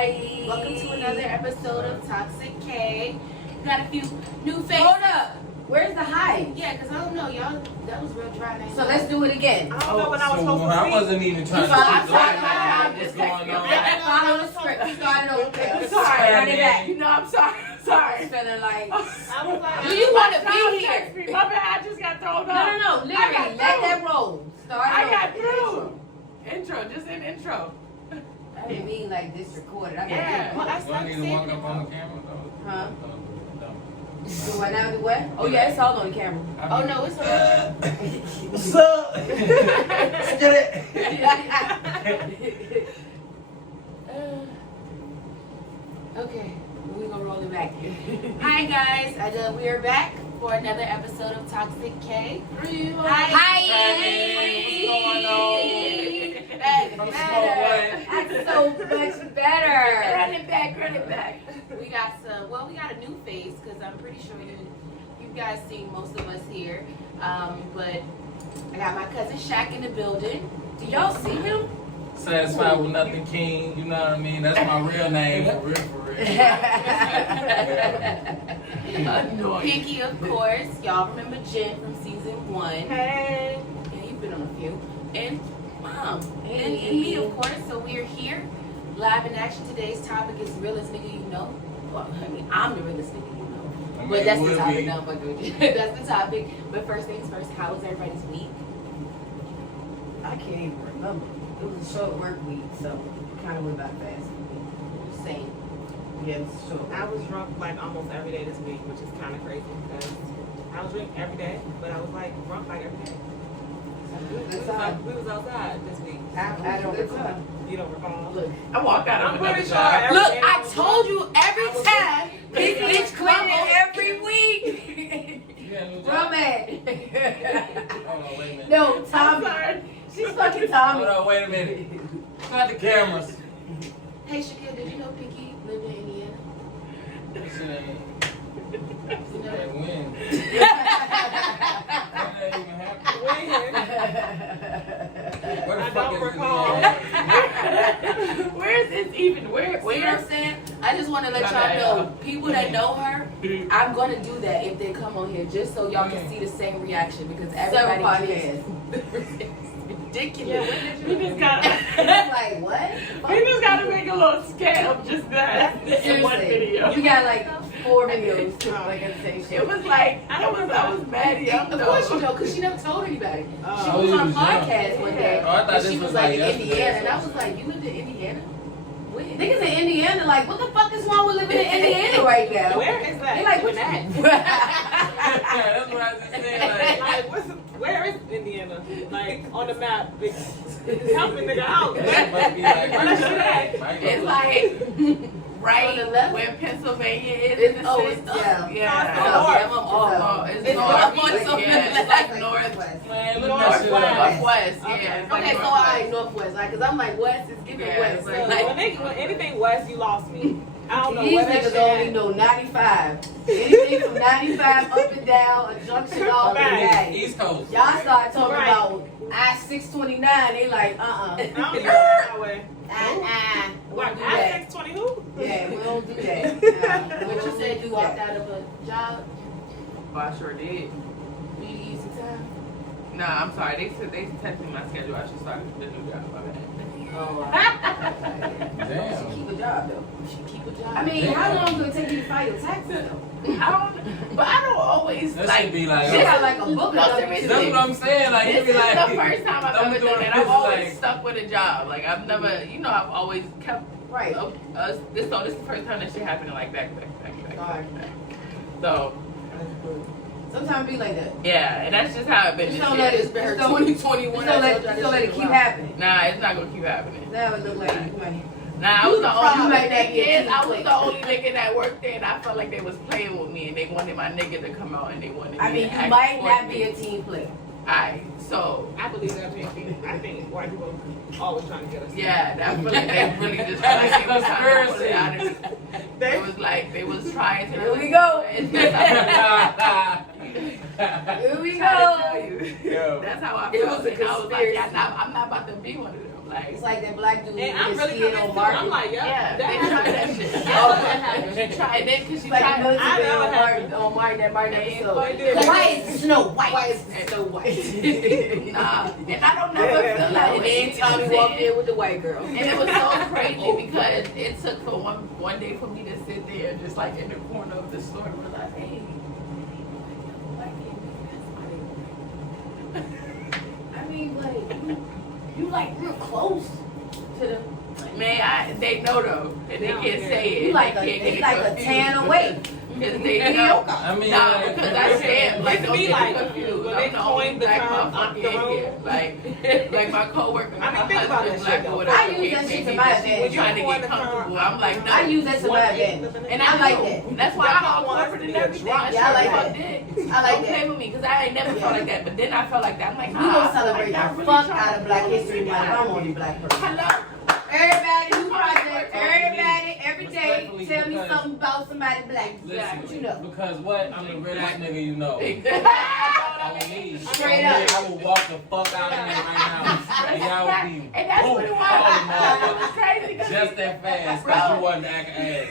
Hi. Welcome to another episode of Toxic K. We got a few new faces. Hold up. Where's the hi? Yeah, because I don't know, y'all. That was real dry. So let's do it again. I don't know what I was supposed to I see. wasn't even trying to I'm going on. Follow the script. Start it over. I'm sorry. Run it back. You know, I'm sorry. I'm Sorry. feeling like. I was like, Do you want to Tom be here? text me. My bad, I just got thrown off. No. Literally, let that roll. Start it I over. got through. Intro, just an intro. I didn't mean like this recorded. I got Yeah. Well, I Do I stopped need to saving walk it. up on the camera though? Huh? No. Do what now? Do what? Oh yeah, it's all on the camera. Oh, no, it's okay. What's up? Let's get it. Okay, we're going to roll it back. Hi, guys. We are back for another episode of Toxic K. Hi. What's going on? That's From better. That's so much better. Run it back. We got a new face because I'm pretty sure you guys seen most of us here. But I got my cousin Shaq in the building. Do y'all see him? Satisfied with nothing, King. You know what I mean? That's my real name, for real. Pinky, of course. Y'all remember Jen from season 1. Hey. Yeah, you've been on a few. And Mom. Hey. And me, of course. So we're here. Live in action. Today's topic is realest nigga you know. Well, I mean, I'm the realest nigga you know. I mean, But that's the would topic. be. No, but that's the topic. But first things first, how was everybody's week? I can't even remember. It was a short work week, so kind of went by fast. Same. Yeah, it was short. I was drunk like almost every day this week, which is kind of crazy because I was drinking every day, but I was like drunk like every day. We was outside this week. I don't recall. You don't recall? Look, I walked out. I'm pretty sure. Look, I told you every time. this bitch cleaning every week. Yeah, new Rum job. at. Hold on, wait a minute. No, I'm Tommy. sorry. She's fucking Tommy. Hold on, wait a minute. Start the cameras. Hey, Shaquille, did you know Pinky lived in Indiana? This shit ain't. You know Like that? when? That ain't even happened. Where the I fuck don't is recall. Indiana? Where is this even? Where? See what I'm saying? I just want to let y'all know, people that know her, I'm going to do that if they come on here, just so y'all can see the same reaction, because Several everybody podcasts. it's ridiculous. We just gotta. Like what? We just gotta make a little scale of just that in one Seriously. video. You got like 4 videos too, like at the same shit. It was like I was mad young Of though. course you know, because she never told anybody. She Oh, was you on was young. podcast one day, Oh, I thought and this she was was like like in yesterday. Indiana, and I was like, you lived in Indiana? When? Niggas in Indiana, like, what the fuck is wrong with living in Indiana right now? Where is that? They like, what Even you That's what I was just saying. Like, where is Indiana? Like on the map, help me nigga out. That must be like. Where that shit at? Might It's go- like right On the left? where Pennsylvania is. It's- in the oh, city. it's up. Yeah. Yeah. Yeah, I'm Oh, it's It's north. up on something. Yeah, it's like north. Man, look that shit up. Northwest. Okay. Yeah. it's Okay, so northwest. I like northwest, like, cause I'm like west is giving Yeah, west. so Like, when anything west, you lost me. I don't know These where that niggas shit only at. know 95. Anything from 95 up and down, a junction all the way. East Coast. Y'all start talking Right. about I-629, they like, I don't know that way. What? Won't do that. I-620 who? Yeah, we don't do that. No, what you said, you do walked that. out of a job, Oh, I sure did. you need to use some time. Nah, I'm sorry. They said they texted me my schedule. I should start the new job. My bad. Oh, Damn. Keep a job though. you should keep a job. I mean, how long do it take you to file your taxes though? I don't always That should be like. She got like a book No, of seriously. That's what I'm saying. Like, you This be is like. the first time I've I'm ever doing done it. this, I've always like- stuck with a job. Like I've never, I've always kept Right. this is the first time that shit happening like back. Alright. So Sometimes it be like that. yeah, and that's just how it been. Just This don't year. let it, It's been her just don't, 2021. just don't let it keep happening. Nah, it's not gonna keep happening. That would look like you might. Nah, I was the only. You might not thing be a is, team I was player. the only nigga that worked there, and I felt like they was playing with me, and they wanted my nigga to come out, and they wanted. I me mean, to you act might for not me. be a team player. Alright, so I believe that I think white people always trying to get us. Yeah, I feel like they really just feel like they was trying to pull it out of me. They It was like they was trying to. Here we go. And Here we trying to go. tell you. Yo. That's how I It felt. was a And I was like, conspiracy. yeah, I'm not about to be one of them. Like, It's like that black dude And I'm with really his kid convinced on too. I'm market. like, yeah, that they happened. tried that shit. That Yeah, happened. she tried that because she Like the tried. military I know on it Martin, on Martin, that Martin They episode. They did. Why is it Snow White? Why is it Snow White? Nah, and I don't never feel that And way. then Tommy walked in with the white girl. And it was so crazy because it took for one day for me to sit there just like in the corner of the store and realize, hey, black kid, I mean, like, you like real close to the. man, they know though, and they can't say it. You like They a, can't they get like a confused. tan away. Because they know. I mean, Nah, like, because I said, like, Used to don't be get like, confused. when I'm they the coined only the black term motherfucker in here. Like my coworker, I mean, my think about husband that black shit, or though. whatever. I use that shit to my advantage. We're trying to You get coined the term, comfortable. I'm like, no. I use that to my advantage. And I I like know. that. That's why I Y'all call want us corporate to and be a everything. drunk. I Yeah, I like sure that. did. I like Don't play that. with me because I ain't never felt like that. But then I felt like that. I'm like, We gonna I celebrate feel like the I fuck really out of Black History Month. I'm only black person. Hello. Everybody, new project. Everybody, every day, Respectfully, tell me because- something about somebody black. Exactly. What you know? Because what? I'm the realest nigga you know. I will leave. Straight up. I will walk the fuck out of here right now. And y'all will be And that's what it was. It was crazy. 'cause just that fast because you wasn't acting ass.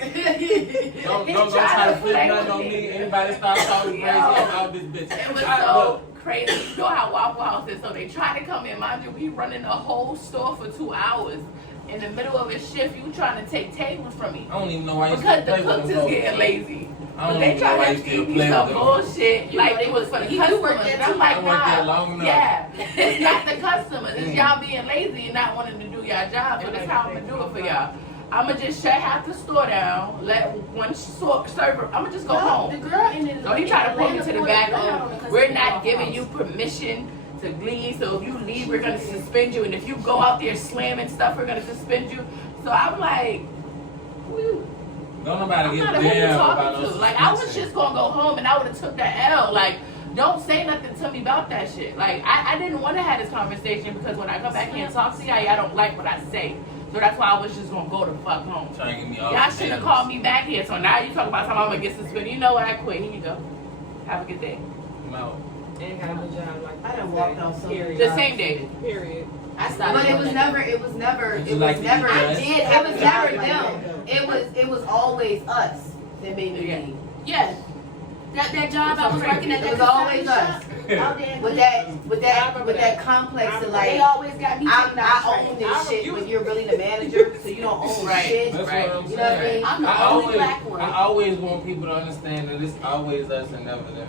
Don't He try tried to to flip play nothing on with me. me. Anybody start talking crazy about this bitch. It was I- so look, crazy. You know how Waffle House is. So they try to come in. Mind you, we running the whole store for 2 hours. In the middle of a shift, you trying to take tables from me. I don't even know why you Because still the play with cooks them is folks. getting lazy. I But don't they even know try why to you still feed me play with some them. bullshit. Like it was for the You worked customers. there And I'm too. like, I worked there nah. long enough. Yeah. It's not the customers. It's Mm. y'all being lazy and not wanting to do your job. So that's how I'm going to do it for y'all. I'm going to just shut half the store down. Let one server. I'm going to just go The home. girl in the. So he tried to pull me to the back of. of, we're not giving you permission to leave. So if you leave, we're going to suspend you. And if you go out there slamming stuff, we're going to suspend you. So I'm like, who you? Don't I'm nobody not give who a you damn about talking no to. Like I was suspension. just gonna go home and I would have took that L. Like don't say nothing to me about that shit. Like I didn't want to have this conversation because when I come back here and talk to y'all don't like what I say. So that's why I was just gonna go the fuck home. Trying to get me off Y'all the should have nails. called me back here. So now you talk about something I'm gonna get suspended. You know what? I quit. Here you go. Have a good day. I'm out. Ain't got a good job like I done walked off so many Period. The same day. Period. I started. But it was doing never. that. It was never. Would It you was like to never. eat I that? did. It was never them. It was always us that made me Yeah. leave. Yes. That job I was working at, It was that always us. out there. With that complex of They like. always got me taking out I own this shit when you're really the manager, so you don't own Right. shit. That's Right. what I'm You know what I saying. mean? I'm the I only always, black one. I always want people to understand that it's always us and never them.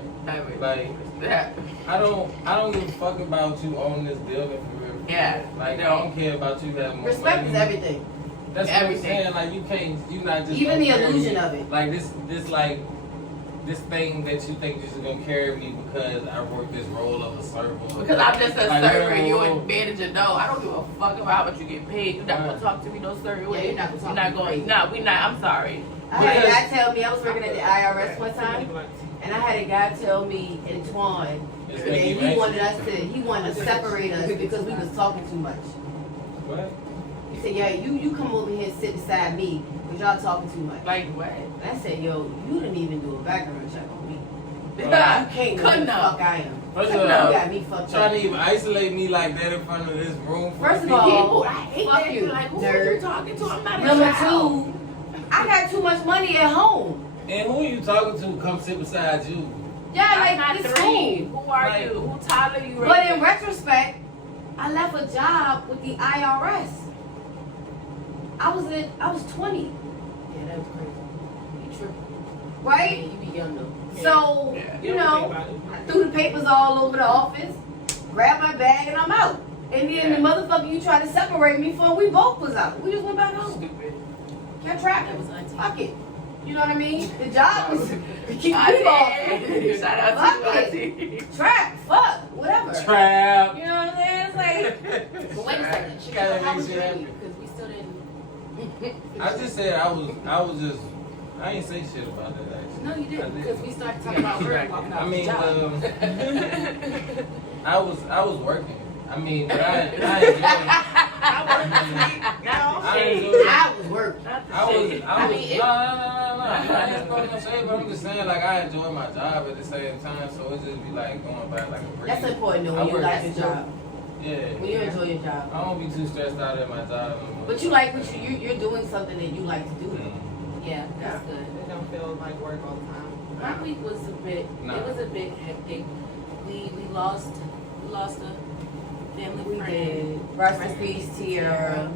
Like, Yeah. I don't give a fuck about you owning this building for real. Yeah. Like, I don't care about you having more Respect money. is everything. That's what I'm Everything. saying. Like, you not just Even the gonna carry illusion me. of it. Like this thing that you think you're just gonna carry me because I work this role of a server. Because I'm just a Like, server and you're no. a manager. No, I don't give a fuck about what you get paid. You're not gonna talk to me no server. Yeah, you're not gonna talk You're not to me going. crazy. No, we not. I'm sorry. I had a Because- guy tell me I was working at the IRS one time, and I had a guy tell me in Twan It's that making you he wanted anxious. he wanted to separate us because we was talking too much. What? He said, "Yeah, you come over here and sit beside me because y'all talking too much." Like what? And I said, "Yo, you didn't even do a background check on me. You Yeah. can't know who Couldn't the know. fuck I am. First You of all, got me fucked trying up." to even isolate me like that in front of this room. full First of people. all, People, I hate fuck that. you, Like, who nerd. are you talking to? I'm not a Number child. 2, I got too much money at home. And who you talking to come sit beside you? Yeah, I'm like not this 3. school. Who are Like- you? Who Tyler you? But in retrospect, I left a job with the IRS. I was 20, Yeah, that was crazy. You tripping. right? You be young though. So, Yeah. you know, I threw the papers all over the office, grabbed my bag, and I'm out. And then the motherfucker you tried to separate me from, we both was out. We just went back home. Stupid. Kept trapping. That was auntie. Fuck it. You know what I mean? The job was to keep I people off. did. Shout out to Fuck you, it. Auntie. Trap, fuck, whatever. Trap. You know what I'm saying? It's like, But wait a second. She gotta How make was shit your happen. interview? Because we still didn't. I just said I ain't say shit about that actually. No, you I didn't. did. Because we started talking about her walking out I the mean, job. I was working. I mean, but I enjoyed. I enjoyed. I was working. I mean, was, it- no. I ain't supposed to say, but I'm just saying, like, I enjoy my job at the same time, so it just be like going back like a breeze. That's important though when I you work- like your job. Yeah. When you enjoy your job. I don't be too stressed out at my job no more. But you like what you're doing something that you like to do. Yeah, that's good. It don't feel like work all the time. My week was a bit. Nah. It was a bit hectic. We lost a family We friend. did. Rest in peace, Tiara.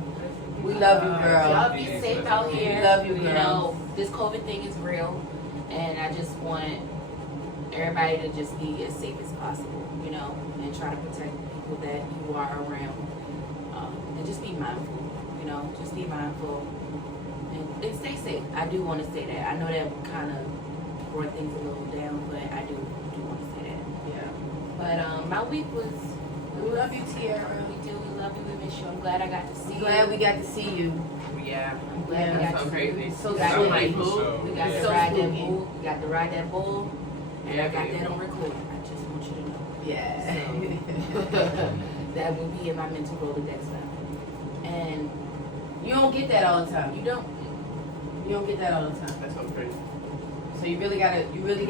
We love you, girl. Y'all be safe out here. We love you, You girl. know, this COVID thing is real, and I just want everybody to just be as safe as possible. You know, and try to protect people that you are around, and just be mindful. You know, just be mindful and stay safe. I do want to say that. I know that kind of brought things a little down, but I do want to say that. Yeah. But my week was. We love you, Tiara. We do. We love you. We miss you. I'm glad I got to see I'm you. glad we got to see you. Yeah. I'm glad we Yeah, got so to crazy. So We got sweet. to ride So, bull. We got yeah. to So ride that spooky. bull. We got to ride that bull. And I got Yeah. that on record. I just want you to know. Yeah. That will be in my mental Rolodex now. And You don't get that all the time. you don't. You don't get that all the time. That's so crazy. So you really gotta Create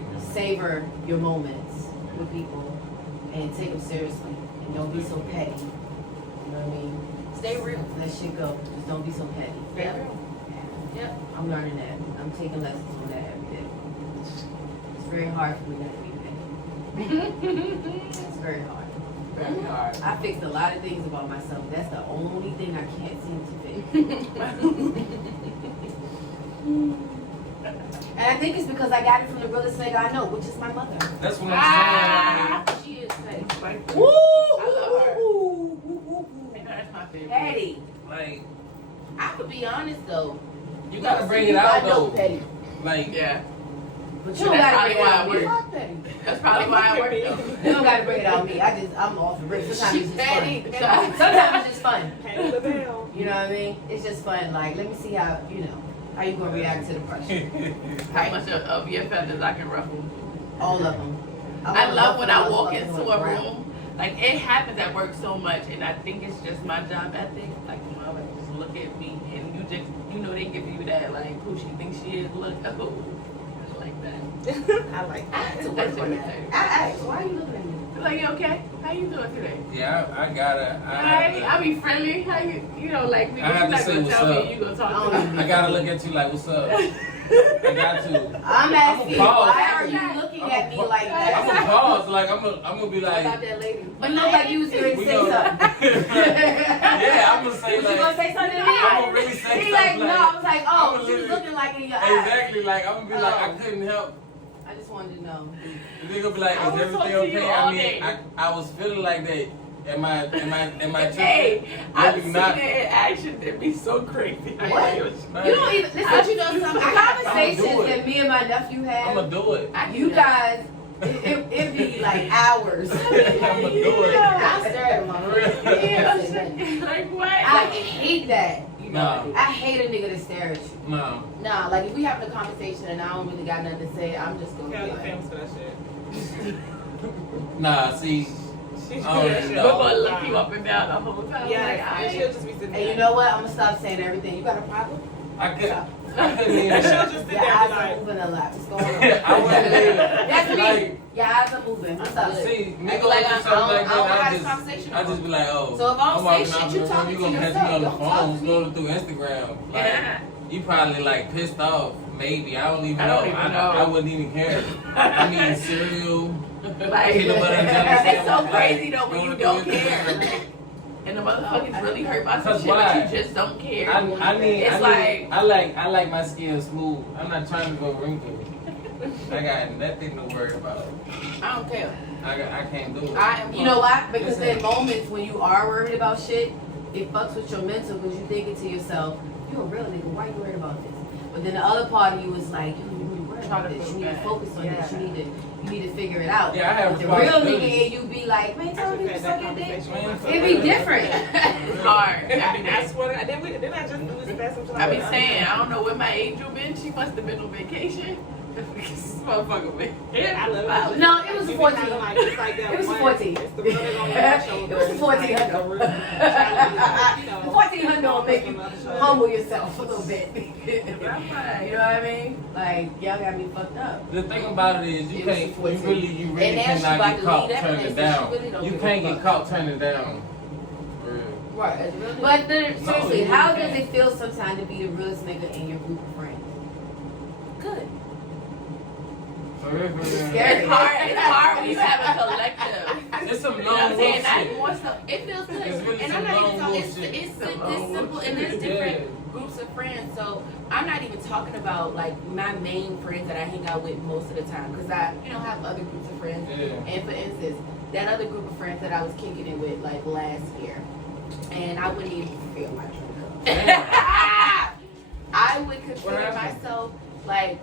memories. savor your moments with people and take them seriously and don't be so petty. You know what I mean? Stay real. Let shit go. Just don't be so petty. Stay real. Yep. I'm learning that. I'm taking lessons on that every day. It's very hard for me not to be petty. It's very hard. Very hard. I fixed a lot of things about myself. That's the only thing I can't seem to fix. And I think it's because I got it from the realest nigga I know, which is my mother. That's what I'm saying. She is safe. Like, Woo! I that's my favorite. Petty. Like, I could be honest though. you gotta bring it out I know though. petty. Like, Yeah. But you So don't that's gotta bring it probably out why I me. work. I'm petty. That's probably why I work though. You don't gotta bring it out me. I'm off the rip. Sometimes She's it's just petty. fun. Sometimes it's just fun. Pay the bill. You know what I mean? It's just fun. Like, let me see how how you gonna react to the pressure. How much of your feathers I can ruffle. All of them. I love when I walk motherfuckers into on a the ground. room. Like it happens at work so much, and I think it's just my job ethic. Like when I like just look at me, and you know they give you that like who she thinks she is look. Oh, I like that. I like I that. had to work That's on what that. it I asked, why are you looking at me? is. Like you okay? How you doing today? yeah, I gotta. I be friendly. How you know like me? I have You to not say gonna what's tell up. me you gonna talk I to don't me. I gotta look at you like, what's up? I got to. I'm asking, pause. why are you looking at me like I'm that? gonna pause. Like, I'm gonna be What about like, that lady? But look like you was going to we say gonna- something. yeah, I'm gonna say Was you gonna like, say something to me? I'm gonna really say He something like, no, I was like, I'm oh, gonna she was literally- looking like in your eyes. exactly. Like, I'm gonna be like, I Oh. couldn't help. I just wanted to know. They gonna be like, I is was everything talking to you okay? all I mean, day. I was feeling like that. Am I tripping? Hey, I've Really seen not. it in action. It'd be so crazy. What? Man, You don't even, listen, you know something, the conversations I'ma do it. that me and my nephew I'ma have, do it. I you guys, it be like hours. I'ma do it. I stared at my Yeah, like what? I hate that. You No. know, I hate a nigga that stare at you. No. nah, like if we having a conversation and I don't really got nothing to say, I'm just gonna Yeah, be the like, famous for that shit. Nah, see, She I don't that shit know. We're all gonna the look time. you up and down the whole time. Yeah, Like, and she'll just be sitting And there. you know what? I'm gonna stop saying everything. You got a problem? I couldn't And even. she'll just sit Your there eyes and are be like, moving a lot. What's going on? I wouldn't even. That's me. Like, Your eyes are moving. What's up? see, I nigga be like, like I something don't like know how that. this conversation I just be like, oh. So if I don't I'm walking say out shit, the you room, talking you to gonna catch me yourself. on the Don't talk phone, to me. scrolling through Instagram. Like, Yeah. you probably like pissed off. Maybe I don't even I know. don't even know. I wouldn't even care. I mean, cereal. Like, Peanut butter and jelly it's so sandwich, crazy like, though when you scrolling don't through care. Instagram. And the motherfuckers really hurt by some Cause shit, why? but you just don't care. I like my skin smooth. I'm not trying to go wrinkled. I got nothing to worry about. I don't care. I can't do it. I am. You know why? Because Listen. in moments when you are worried about shit, it fucks with your mental because you thinking to yourself, you a real nigga, why you worried about this? But then the other part of you is like, you really worried Try about to this. feel You need to bad. focus on Yeah. this. You need to figure it out. Yeah, I have But the real nigga responsibilities. in you be like, man, I tell should me have to had suck that your dick. conversation with It myself. be different. It's hard. I mean, I that's swear to God, didn't I just do this past some I be saying, I don't know where my angel been. She must have been on vacation. This motherfucker, man. I love it. No, it was a You 14. kinda like, it's like that It was a one- 14. It's the brother on your shoulder. It was a 14. It's like the root. The 1400 will make you humble yourself a little bit. You know what I mean? Like, y'all got me fucked up. The thing about it is, you It was can't, 14. And you really now she cannot about get to caught leave that turning place, it so she down. really don't You give a can't get fuck. caught turning down. For real. Right. But then, seriously, you how can't. does it feel sometimes to be the realest nigga in your group of friends? Good. For real, for real. Scary. It's hard when you have a collective. It's some You know what I'm long saying? wolf Not shit. more so. It feels good. It's really And some I'm not even lone talking, wolf it's shit. simple, and there's different groups of friends. So I'm not even talking about like my main friends that I hang out with most of the time. Because I, have other groups of friends. Yeah. And for instance, that other group of friends that I was kicking it with like last year. And I wouldn't even feel my drink up. I would consider happened? myself like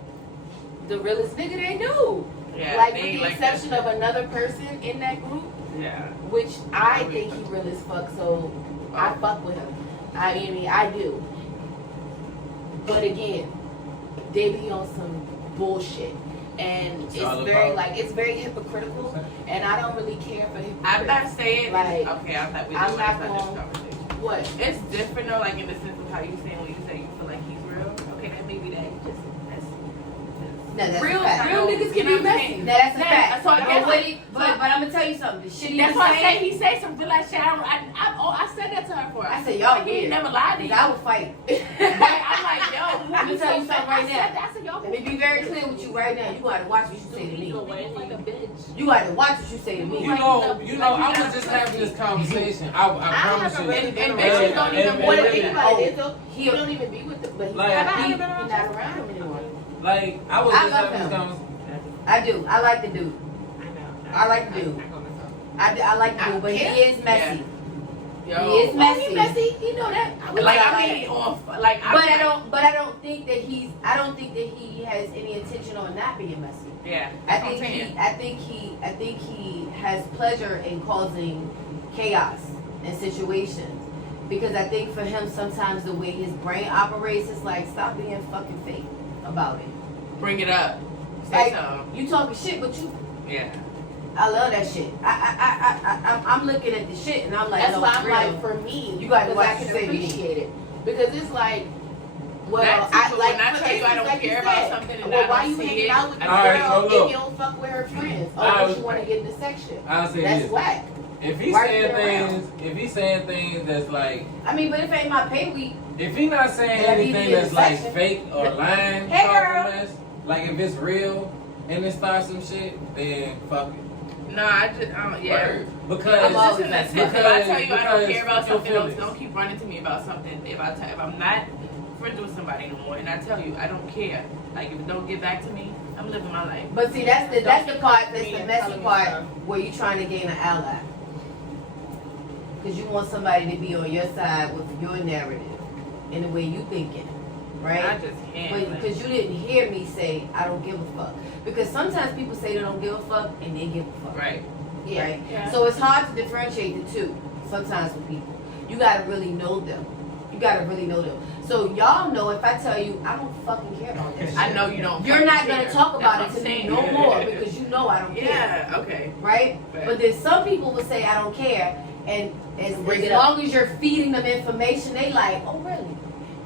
the realest nigga they knew. Yeah, Like they with the like exception that. of another person in that group, Yeah. which I think he real as fuck, so I fuck with him. I mean, I do. But again, they be on some bullshit. And It's it's all very about- it's very hypocritical, and I don't really care for hypocrisy. I'm not saying Like, okay. I'm not with I'm you. not That's not gonna- this conversation. What? It's different though, like in the sense of how you saying when you say you feel like he's real. Okay, that may be that. That's No, that's Real- a fact. real niggas can be messy. No, that's a Yeah, fact. so I But guess- what but I'm gonna tell you something. The shit he That's was why I say saying, he say some real ass shit. I said that to her for. I said, y'all He weird. ain't never lied to you. I would fight. But I'm like, yo, Let me tell you something right now. I said, y'all Let me be very clear with you right now. You gotta watch what you say to me. Like a bitch. You gotta watch what you say to me. You know, I was just having this conversation. I promise you. And And bitches don't even want to and- think about it. So He- he don't even be with them, but he's Like, not he- around him anymore. Like, I was I just love having this him. conversation. I do. I like the dude. I know. I like the dude. I like the dude, but he is messy. Yo. He is Oh, messy. he messy. He know that. Like I mean, on like. But I don't think that he has any intention on not being messy. Yeah. I think he has pleasure in causing chaos in situations. Because I think for him sometimes the way his brain operates is like, stop being fucking fake about it. Bring it up. Say Like, something. you talking shit, but you Yeah. I love that shit. I'm looking at the shit and I'm like, That's no, why it's I'm real. like, for me, You gotta because watch I what can you say to me. appreciate it. Because it's like, well, That's I too, like when I for tell you I instance, don't like you care about said, something and well, I why don't you see hanging it. out with the All right, girl so and look. you don't fuck with her friends? Oh, I but was- you want to get in the section. I'll say That's this. whack. If he's Right saying there around. things that's like, I mean, but if it ain't my pay week, if he not saying Yeah, he anything did that's the like section. fake or lying, Hey, girl. like if it's real and it starts some shit, then fuck it. No, I don't. Yeah. Word. I'm Because It's always just in the like- sense if I tell you I don't because care about fuck your something else, feelings. don't keep running to me about something. If I'm not friends with somebody no more, and I tell you I don't care, like if it don't get back to me, I'm living my life. but see, that's the part, that's the and messy telling me part stuff. where you trying to gain an ally. Because you want somebody to be on your side with your narrative and the way you thinking, I right? just can't. But like- because you didn't hear me say I don't give a fuck. Because sometimes people say they don't give a fuck and they give a fuck. right. Yeah. Right? Yeah. So it's hard to differentiate the two sometimes with people. You gotta really know them. You gotta really know them. So y'all know if I tell you I don't fucking care about that shit. I know you don't. You're not gonna care. talk about That's it to what I'm me saying. no more because you know I don't care. Yeah. Okay. Right? Right. But then some people will say I don't care and as Bring it long as you're feeding them information, they like, oh really?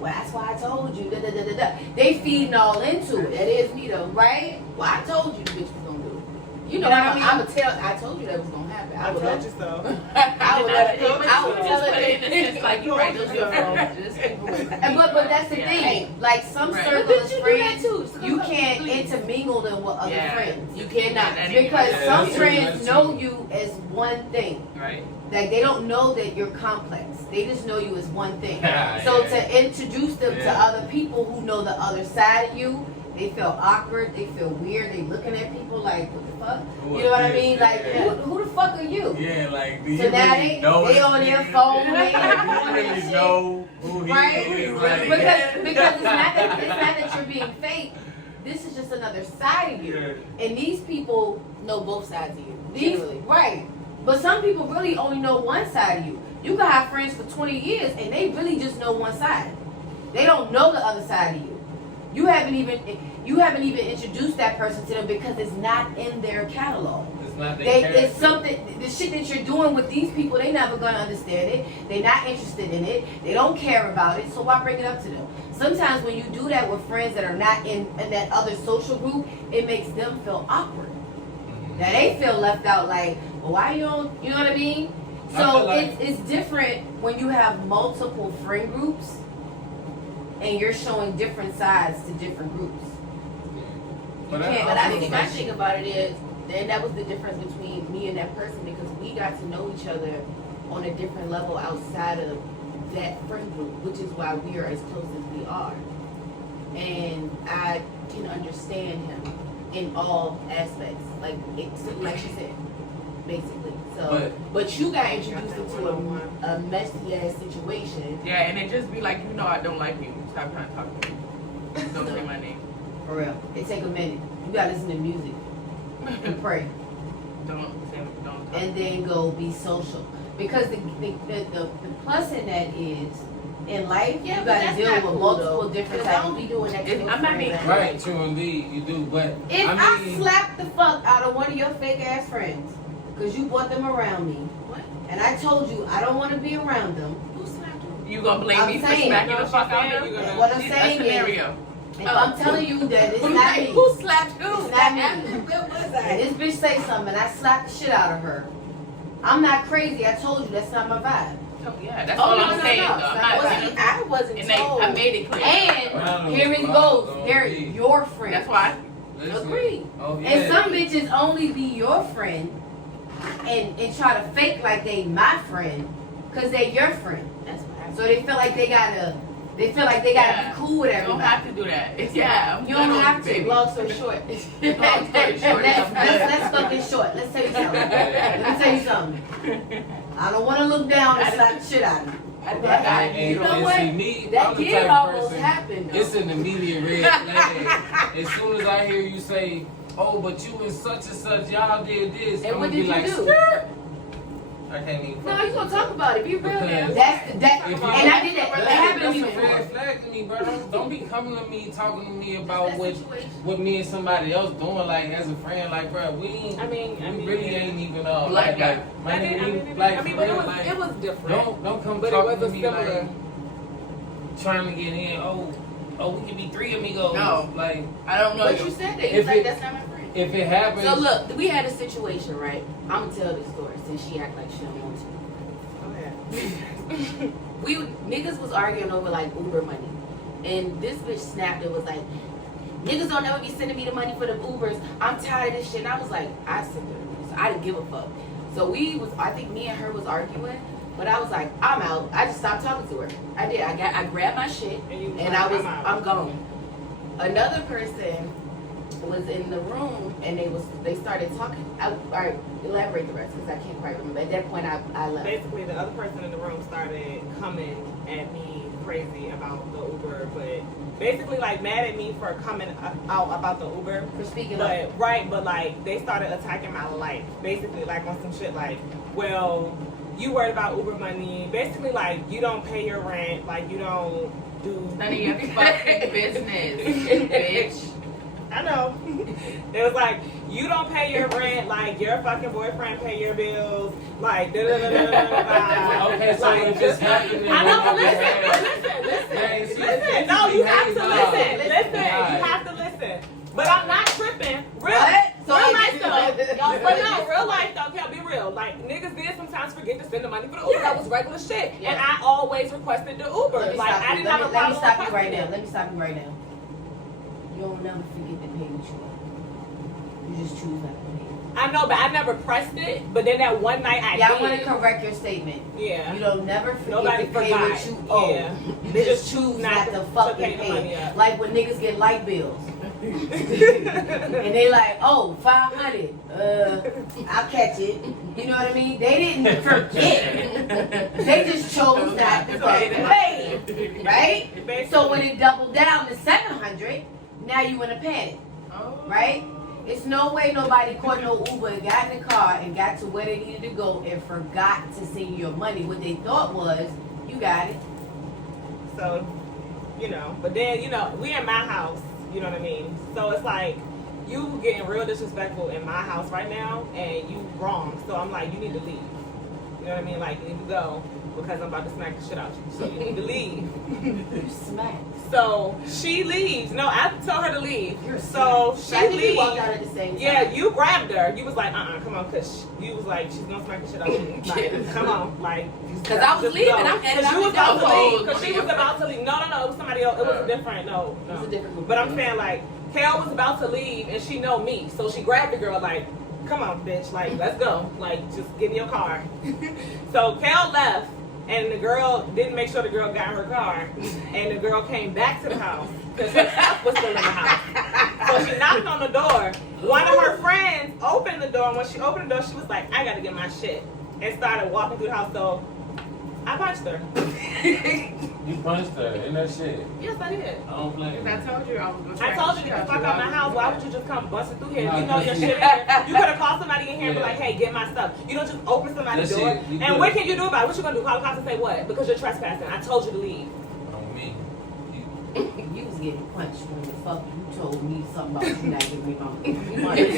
Well, that's why I told you. Da, da, da, da, da. They feeding all into That it, is me though. right? Well, I told you the bitch was gonna do it. You know what I mean? I'm gonna tell. I told you that was gonna happen. I I would told let you you. so. I would let it. But I would you tell just put it it. in a sense like you right. Those your phone. Just keep going. But that's the Yeah. thing. Like some Right. circles But of you do that friends, too. So you come can't on, please. intermingle them with other Yeah. friends. You cannot. Because Yeah, some that's true, friends that's know true. you as one thing. Right. Like they don't know that you're complex. They just know you as one thing. Yeah, So yeah. to introduce them to Yeah. other people who know the other side of you, they feel awkward. They feel weird. They looking at people like, what the fuck? Who You know what I is mean? this? Like, Yeah. who the fuck are you? Yeah, like, do you So now really they know on this their nigga? phone, Like, they do doing you that really shit. know who he Right? is? Like, Because it's not that you're being fake. This is just another side of you. Yeah. And these people, Know both sides of you. these Generally. right. But some people really only know one side of you. You can have friends for 20 years and they really just know one side. They don't know the other side of you. You haven't even introduced that person to them because it's not in their catalog. It's not their It's something. The shit that you're doing with these people, they never gonna understand it. They're not interested in it. They don't care about it. So why bring it up to them? Sometimes when you do that with friends that are not in that other social group, it makes them feel awkward. Now they feel left out. Like, well, why you don't? You know what I mean? So it's different when you have multiple friend groups and you're showing different sides to different groups. But I think my thing about it is, and that was the difference between me and that person, because we got to know each other on a different level outside of that friend group, which is why we are as close as we are. And I can understand him in all aspects, like she said, basically. So, but you got introduced into a messy ass situation. Yeah, and it just be like, you know, I don't like you. Stop trying to talk to me. Don't say my name. For real, it take a minute. You gotta listen to music and pray, Don't. and then go be social. Because the plus in that is, in life, you gotta deal with multiple different types. I don't be doing that. I'm not being right, true indeed, you do. But if I slap the fuck out of one of your fake ass friends because you brought them around me, What? and I told you I don't want to be around them. Who slapped you? You gonna blame me for saying, smacking the fuck out of you? What I'm saying is, scenario. if I'm telling you that it's not me, Who slapped who? it's not me. What was And that? this bitch say something, and I slap the shit out of her. I'm not crazy. I told you that's not my vibe. Yeah, that's all I'm saying. Though. I'm not. I wasn't told. I made it clear. And here it goes. They're your friend. That's why. Agreed. Oh, yeah. And some bitches only be your friend and try to fake like they my friend because they your friend. That's what happened. So they feel like they gotta be cool with You don't everybody. have to do that. It's, yeah. You don't have to. Long story short. Long story short. Let's fucking short. Let's tell you something. Let me tell you something. I don't want to look down and slap the shit out of you. And You know what? see, me, That I'm the did type of almost person, happen. it's an immediate red flag. As soon as I hear you say, oh, but you and such and such, y'all did this. And I'm what gonna be did you like, do? "Skirt." I can't even. No, you gonna talk about it. Be real now. Because- That If and you- I did that. That happened to me That's a before. red flag to me, bro. Don't be coming to me, talking to me about That what situation. me and somebody else doing, like as a friend, like, bro, we ain't. I mean, We really ain't even Like that. my nigga, we but like for real, like, it was different. don't come But it talking to was a me similar. like trying to get in. Oh, we can be three amigos. No. Like I don't know But you. you said that. If You like it- that's not my friend. if it happens, So look, we had a situation, right? I'm gonna tell this story since she act like she don't want to. We niggas was arguing over like Uber money, and this bitch snapped and was like, "Niggas don't ever be sending me the money for the Ubers. I'm tired of this shit." And I was like, "I sent her. So I didn't give a fuck." So I think me and her was arguing, but I was like, "I'm out." I just stopped talking to her. I did. I grabbed my shit and I'm gone. Another person was in the room and they started talking. I elaborate the rest because I can't quite remember. At that point, I left. Basically, the other person in the room started coming at me crazy about the Uber, but basically like mad at me for coming out about the Uber. For speaking up. But like they started attacking my life. Basically, like on some shit like, well, you worried about Uber money. Basically, like you don't pay your rent. Like you don't do None of your fucking business, bitch. I know. It was like, you don't pay your rent, like your fucking boyfriend pay your bills, like da da da da da da. okay, so like, it just happened. I know, listen. No, you have to listen. You have to listen. But I'm not tripping. Real life though. But no, real life though, yeah, be real. Like niggas did sometimes forget to send the money for the Uber. That was regular shit. Yeah. And I always requested the Uber. Like I didn't have a Let me problem. stop you right now. Let me stop you right now. You don't never forget to pay what you owe. You just choose not to pay. I know, but I never pressed it. But then that one night I Yeah, did. I want to correct your statement. Yeah. You don't never forget Nobody to pay forgot. what you owe. Yeah. They just choose not to fucking pay the money pay. up. Like when niggas get light bills. And they like, oh, 500. I'll catch it. You know what I mean? They didn't forget. They just chose not to fucking pay. Right? So when it doubled down to 700, now you in a panic. Right? It's no way nobody caught no Uber and got in the car and got to where they needed to go and forgot to send you your money. What they thought was, you got it. So you know. But then, you know, we in my house, you know what I mean? So it's like, you getting real disrespectful in my house right now, and you wrong. So I'm like, you need to leave. You know what I mean? Like, you need to go, because I'm about to smack the shit out you. So you need to leave. You smack. So she leaves. No, I told her to leave. You're so she I think leaves. you walked out at the same time. Yeah, you grabbed her. You was like, come on, cause you was like, she's gonna smack the shit out of you. Like, come on, like. Cause I was leaving. I'm headed Cause you was out about the to leave. door. Cause she was about to leave. No, it was somebody else. It was different. No. It was a different group. But I'm saying like, Kel was about to leave, and she know me, so she grabbed the girl like, come on, bitch, like, let's go, like, just get in your car. So Kel left. And the girl didn't make sure the girl got in her car. And the girl came back to the house because her stuff was still in the house. So she knocked on the door. One of her friends opened the door. And when she opened the door, she was like, I got to get my shit. And started walking through the house. So I punched her. You punched her in that shit. Yes, I did. I don't blame I you. told you I was gonna I told you to get the fuck out of my house. Why would you just come busting through here? Nah, You know your cause shit in here. You could have called somebody in here and be Yeah. like, hey, get my stuff. You don't just open somebody's That door. shit, you And what could've- can you do about it? What you gonna do? Call the cops and say what? Because you're trespassing. I told you to leave. On me. You was getting punched when the fuck you told me something about you not giving me my money.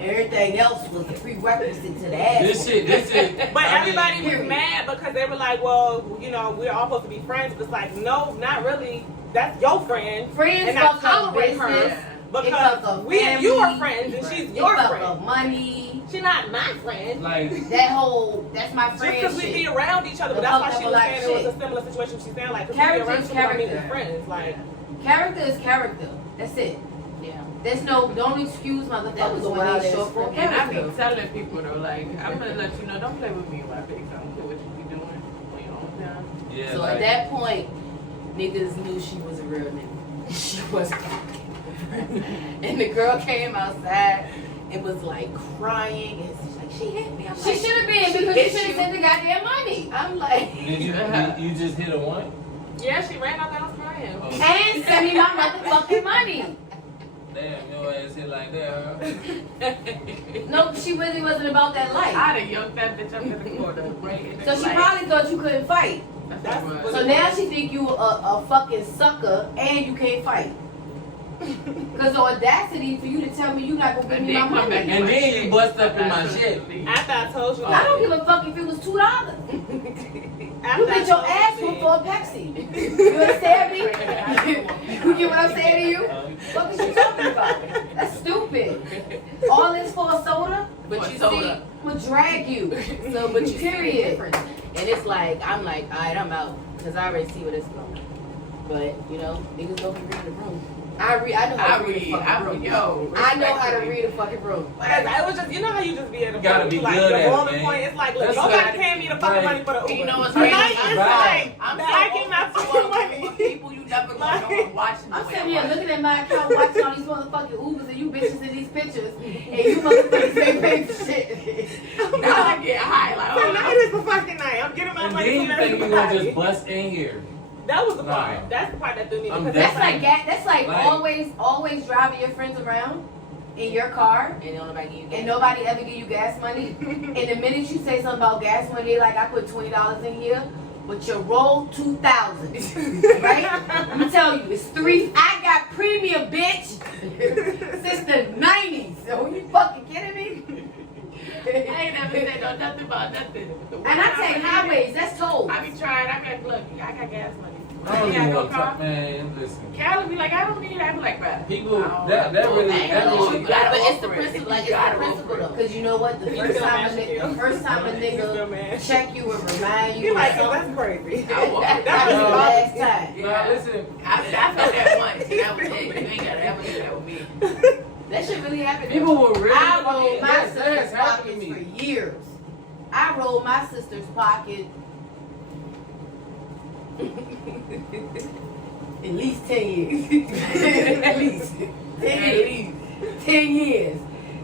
Everything else was a prerequisite to the ass. This shit. But I everybody mean, was period. mad because they were like, well, you know, we're all supposed to be friends. But it's like, no, not really. That's your friend. Friends And I fuck up tolerate her business. It fuck because up we and you are family. friends and she's It your fuck friend. up money. She's not my friend. Like, That's my Just friend because we shit. be around each other, but The that's why fuck she up was a lot saying of it was shit. a similar situation. She's saying like, because we Character be around is people, I mean, character. we're friends. Like, Character is character. That's it. Yeah. There's no, don't excuse That was motherfuckers a when wild they ass show for script. And I character. be telling people though, like, I'm gonna let you know, don't play with me in my face. I don't care what you be doing on your own time. yeah. So like, at that point, niggas knew she was a real nigga. She wasn't. And the girl came outside and was like crying and she's like, she hit me. I'm She like, should have been she because hit she should you. have sent the goddamn money. I'm like, Did you just hit a one? yeah, she ran out the house crying. Oh, And send me my motherfucking money. damn, your ass hit like that, huh? no, she really wasn't about that life. I'd have yoked that bitch up in the corner, right? So she probably thought you couldn't fight. That's what it what- So now she think you a fucking sucker and you can't fight. Cause the audacity for you to tell me you not gonna give And me then my come back money. And then you bust up in my shit. After I told you, I don't give a fuck if it was $2. after You I get your told ass you, whooped for a Pepsi. You understand me? You get what I'm saying to you? What is you talking about? That's stupid. All this for a soda? But you Soda. Would drag you. but you see the Period. difference. And it's like, I'm like, all right, I'm out. Because I already see where it's going. But, you know, niggas don't be reading the room. I know how to read a fucking room. I know how to read a fucking room. I was just, you know how you just be at a Gotta point, be like, good the at it, boiling man. point. It's like, look, That's nobody like- paying me the fucking like- money for the Uber. You know what's Tonight crazy? is Right. like, I'm I get my fucking money. People you never gonna know I'm watching. the I'm way sitting here watch. looking at my account, watching all these motherfucking Ubers and you bitches in these pictures, and you motherfuckers ain't paying for shit. Now I get high, like, Tonight is the fucking night. I'm getting my And money then from you think you gonna everybody. just bust in here. That was the Nah. part. That's the part that threw me. I'm Because definitely- That's like Like- always driving your friends around in your car, And nobody give you and nobody ever give you gas money. And the minute you say something about gas money, they like, I put $20 in here, but you roll 2,000, right? Let me tell you, it's three. I got premium, bitch, since the 90s. So you fucking kidding me? I ain't never said no nothing about nothing. And I take highways. That's toll. I be trying. I got look. I got gas money. I don't You even got want no to car? man, listen. Callie be like, I don't need it. I be like, bruh. People, I don't that know. really, I ain't that gonna really, You gotta But it's the offer it. principle, like, You it's the gotta principle offer it. though. Cause you know what? The You first feel time mad, a you feel nigga mad. check you and remind you You're of like, something. that's crazy. I walk. That was the That's last time. nah, listen, I felt that once. And that was it. You ain't gotta ever do that with me. That shit really happened. people will really, I rolled my that sister's has happened pockets to for me. years. I rolled my sister's pocket at least 10 years. At least 10 years. 10 years.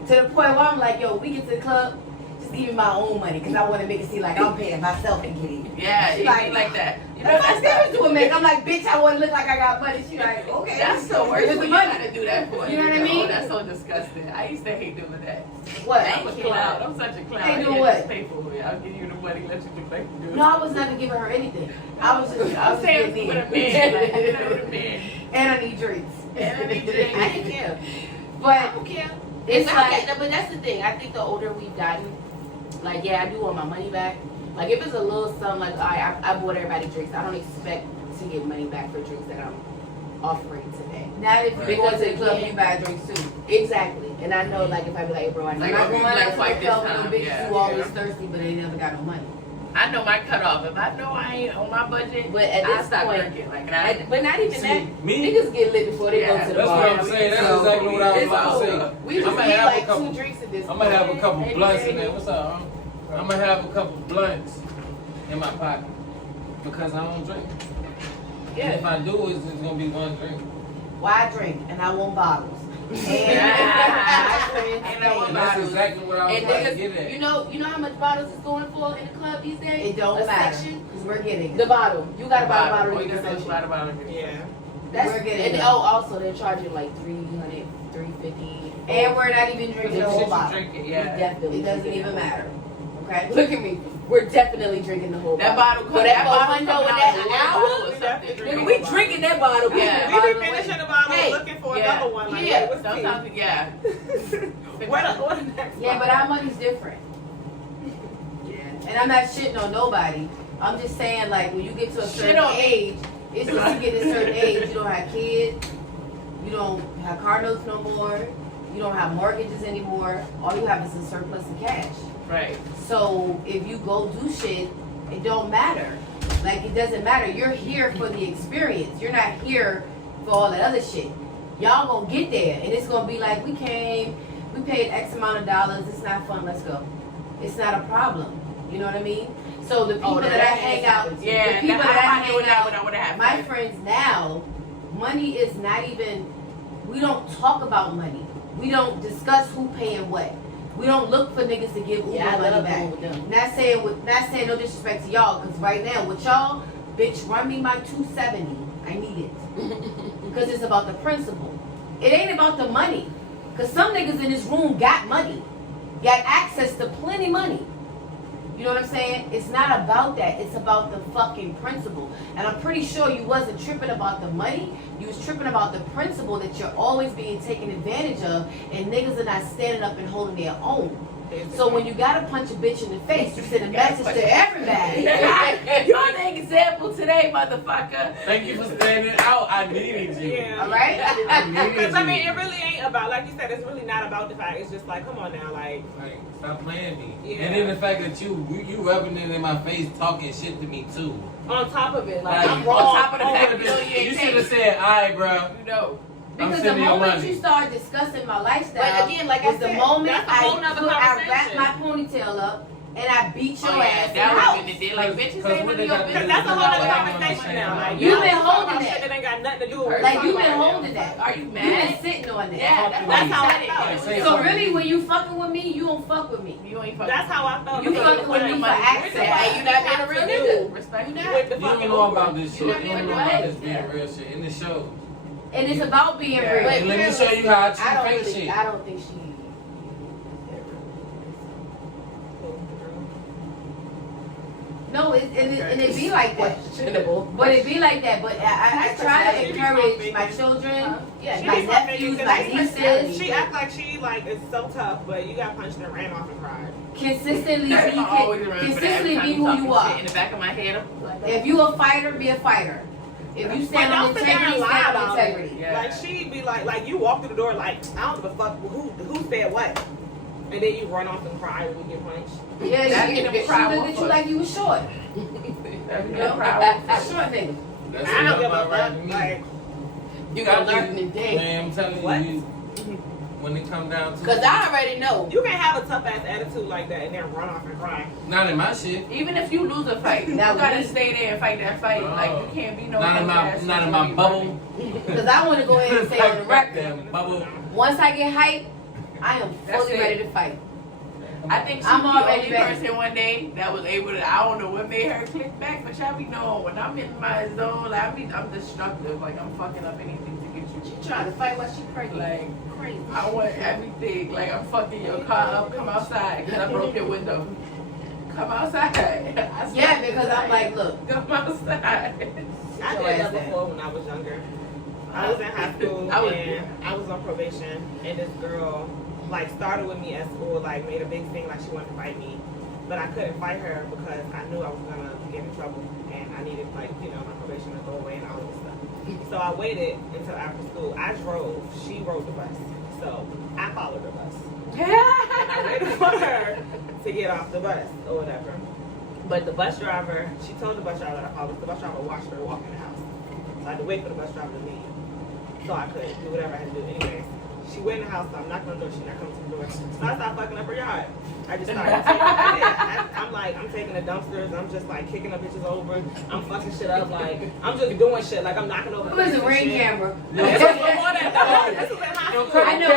To the point where I'm like, yo, we get to the club, just give me my own money because I want to make it seem like I'm paying myself to get in. Yeah, She it like, be like that. You know, That's different to a man. I'm like, bitch, I want to look like I got money. She like, okay. That's the worst. Here's What the you money. gotta do that for? You know what I mean? That's so disgusting. I used to hate doing that. What? I'm a clown. I'm such a clown. Hey, do Yeah, what? just pay for it. I'll give you the money. Let you do what you do. No, I was never giving her anything. I was saying getting with a it. man. Like, you know, with a man. And I need drinks. And I need drinks. I didn't care. I But don't care. it's like, like, but that's the thing. I think the older we've gotten, like, yeah, I do want my money back. Like, if it's a little something, like, I bought everybody drinks. I don't expect to get money back for drinks that I'm offering today. not if you go Because to the club, again- you buy drinks too. Exactly. And I know, like, if I be like, hey, bro, I I'm need not Like, going like, to the like this club with time, no bitches yeah. who always thirsty, but they never got no money. I know my cutoff. If I know I ain't on my budget, But at I this stop point, drinking. Like, and I, but not even See, that. me? Niggas get lit before they Yeah, go to the That's bar. what I'm saying. That's So, exactly what I was It's about to cool. say. We just I'ma need have a like couple- 2 drinks at this I'm gonna have a couple Any blunts day. in there. What's up? I'm gonna have a couple blunts in my pocket because I don't drink. Yeah. And if I do, it's just gonna be one drink. Why drink? And I want bottles. And And I want And that's bottles. exactly what I was And trying to niggas, get at. you know how much bottles is going for in the club these days? it don't A matter. section? Because we're getting The it. bottle. You got to buy a bottle Oh, to you get got the a lot section. of bottles. Yeah. That's We're getting and it. also they're charging like 300, 350. And we're not even drinking the whole Shit, you bottle. drink it, We yeah. definitely It doesn't drinking even that. matter. Okay? Look at me. We're definitely drinking the whole That bottle. bottle, So that bottle $4 coming with out that in an one hour? bottle or something. Nigga, we drinking that bottle. Yeah. We be finishing the bottle Hey, looking for yeah. another one. Like, Yeah. wait, what's Sometimes, yeah. what the next Yeah, but our money's different. And I'm not shitting on nobody. I'm just saying, like, when you get to a Shit certain on me. age, it's just you get to a certain age, you don't have kids, you don't have car notes no more, you don't have mortgages anymore. All you have is a surplus of cash. Right. So if you go do shit, it don't matter. Like, it doesn't matter. You're here for the experience. You're not here for all that other shit. Y'all gonna get there, and it's gonna be like, we came, we paid X amount of dollars. It's not fun. Let's go. It's not a problem. You know what I mean? So the people that I hang out, the Yeah, people that I hang out, I would have my friends now, money is not even. We don't talk about money. We don't discuss who paying what. We don't look for niggas to give Uber Yeah, I money love back. going with them. Not saying no disrespect to y'all, because right now with y'all, bitch, run me my 270. I need it. Because it's about the principle. It ain't about the money. Because some niggas in this room got money. Got access to plenty money. You know what I'm saying? It's not about that. It's about the fucking principle. And I'm pretty sure you wasn't tripping about the money. You was tripping about the principle that you're always being taken advantage of, and niggas are not standing up and holding their own. So when you gotta punch a bitch in the face, you send a message to everybody. You're the example today, motherfucker. Thank you for standing out. I needed you. Yeah. All right? I needed Because you. I mean, it really ain't about, like you said, it's really not about the fact. It's just like, come on now, like, Like, stop playing me. Yeah. And then the fact that you rubbing it in my face, talking shit to me too. on top of it, like, Like, I'm on wrong. top of the fact that You should have said, "All right, bro. You know. I'm Because the sending your moment money." you start discussing my lifestyle, But again, like I was the said, moment that's a whole nother I wrapped conversation. my ponytail up and I beat your Oh, yeah, ass in the that house. would have been it. Like, bitches Cause ain't what none they of your got to business. Because that's a whole about other what I'm conversation saying. now. Like, You've y'all been talking holding about that. shit that ain't got nothing to do with Like, you've talking been about holding that. Are you You've mad? been sitting on that. Yeah, That's how I said felt. it. Say So something. really, when you fucking with me, you don't fuck with me. You ain't fucking. That's how I felt. You Because fucking with like, me for access. Yeah, you not being a real nigga. Respect You that. not. with the You don't fucking know Uber. about this shit. You You know don't know what I about mean? this being real shit in the show. And it's about being Yeah. real. And let me show you how I treat I don't fake really, shit. I don't think she. No, and it be like that. Questionable. But it be like that. But I try to She be encourage fucking- my children, Yeah, She my be fucking nephews, because my she- nieces, She act like she like is so tough, but you got punched and ran off and cried. consistently I'm always be remember that every consistently time be you who talking you are. shit in the back of my head. I'm like, If you a fighter, be a fighter. If you stand But on don't sit there and integrity, lie stand on about it. integrity. Yeah. Like she be like you walk through the door like I don't give a fuck who said what, and then you run off and cry when you get punched. Yeah, That she nigga looked proud at you of like you was short. That's You no know? problem. Short nigga. That's I don't give a about right to fuck. me. Like You gonna learn today. Man, I'm telling What? you, when it come down to Cause I already know. you can have a tough ass attitude like that and then run off and cry. not in my shit. Even if you lose a fight, you Now gotta we- stay there and fight that fight. Oh. Like you can't be no. Not in my ass not in bitch my when you bubble. running. Because I want to go ahead and say on the record, Goddamn bubble. once I get hyped, I am That's fully it. ready to fight. I think she I'm was the already only ready. person one day that was able to. I don't know what made her click back, but y'all be knowing when I'm in my zone, like, I'm destructive. Like I'm fucking up anything to get you. She trying to fight while she pregnant. Like Crazy. I want everything. Like I'm fucking your car up. Come outside because I broke your window. Come outside. Yeah, because I'm like, look. Come outside. I did that before when I was younger. I was in high school and I was on probation, and this girl like started with me at school, like made a big thing like she wanted to fight me, but I couldn't fight her because I knew I was gonna get in trouble and I needed like my probation to go away and all this stuff. So I waited until after school. I drove, she rode the bus, so I followed the bus. And I waited for her to get off the bus or whatever. But the bus driver, she told the bus driver that I followed. The bus driver watched her walk in the house. So I had to wait for the bus driver to leave so I could do whatever I had to do. Anyways, she went in the house, so I'm knocking on the door, she's not coming to the door. So I started fucking up her yard. I just started I'm like, I'm taking the dumpsters, I'm just like kicking up bitches over, I'm fucking shit up, like, I'm just doing shit, like I'm knocking over. It was a ring camera. This was before that though. This was in high school. I know.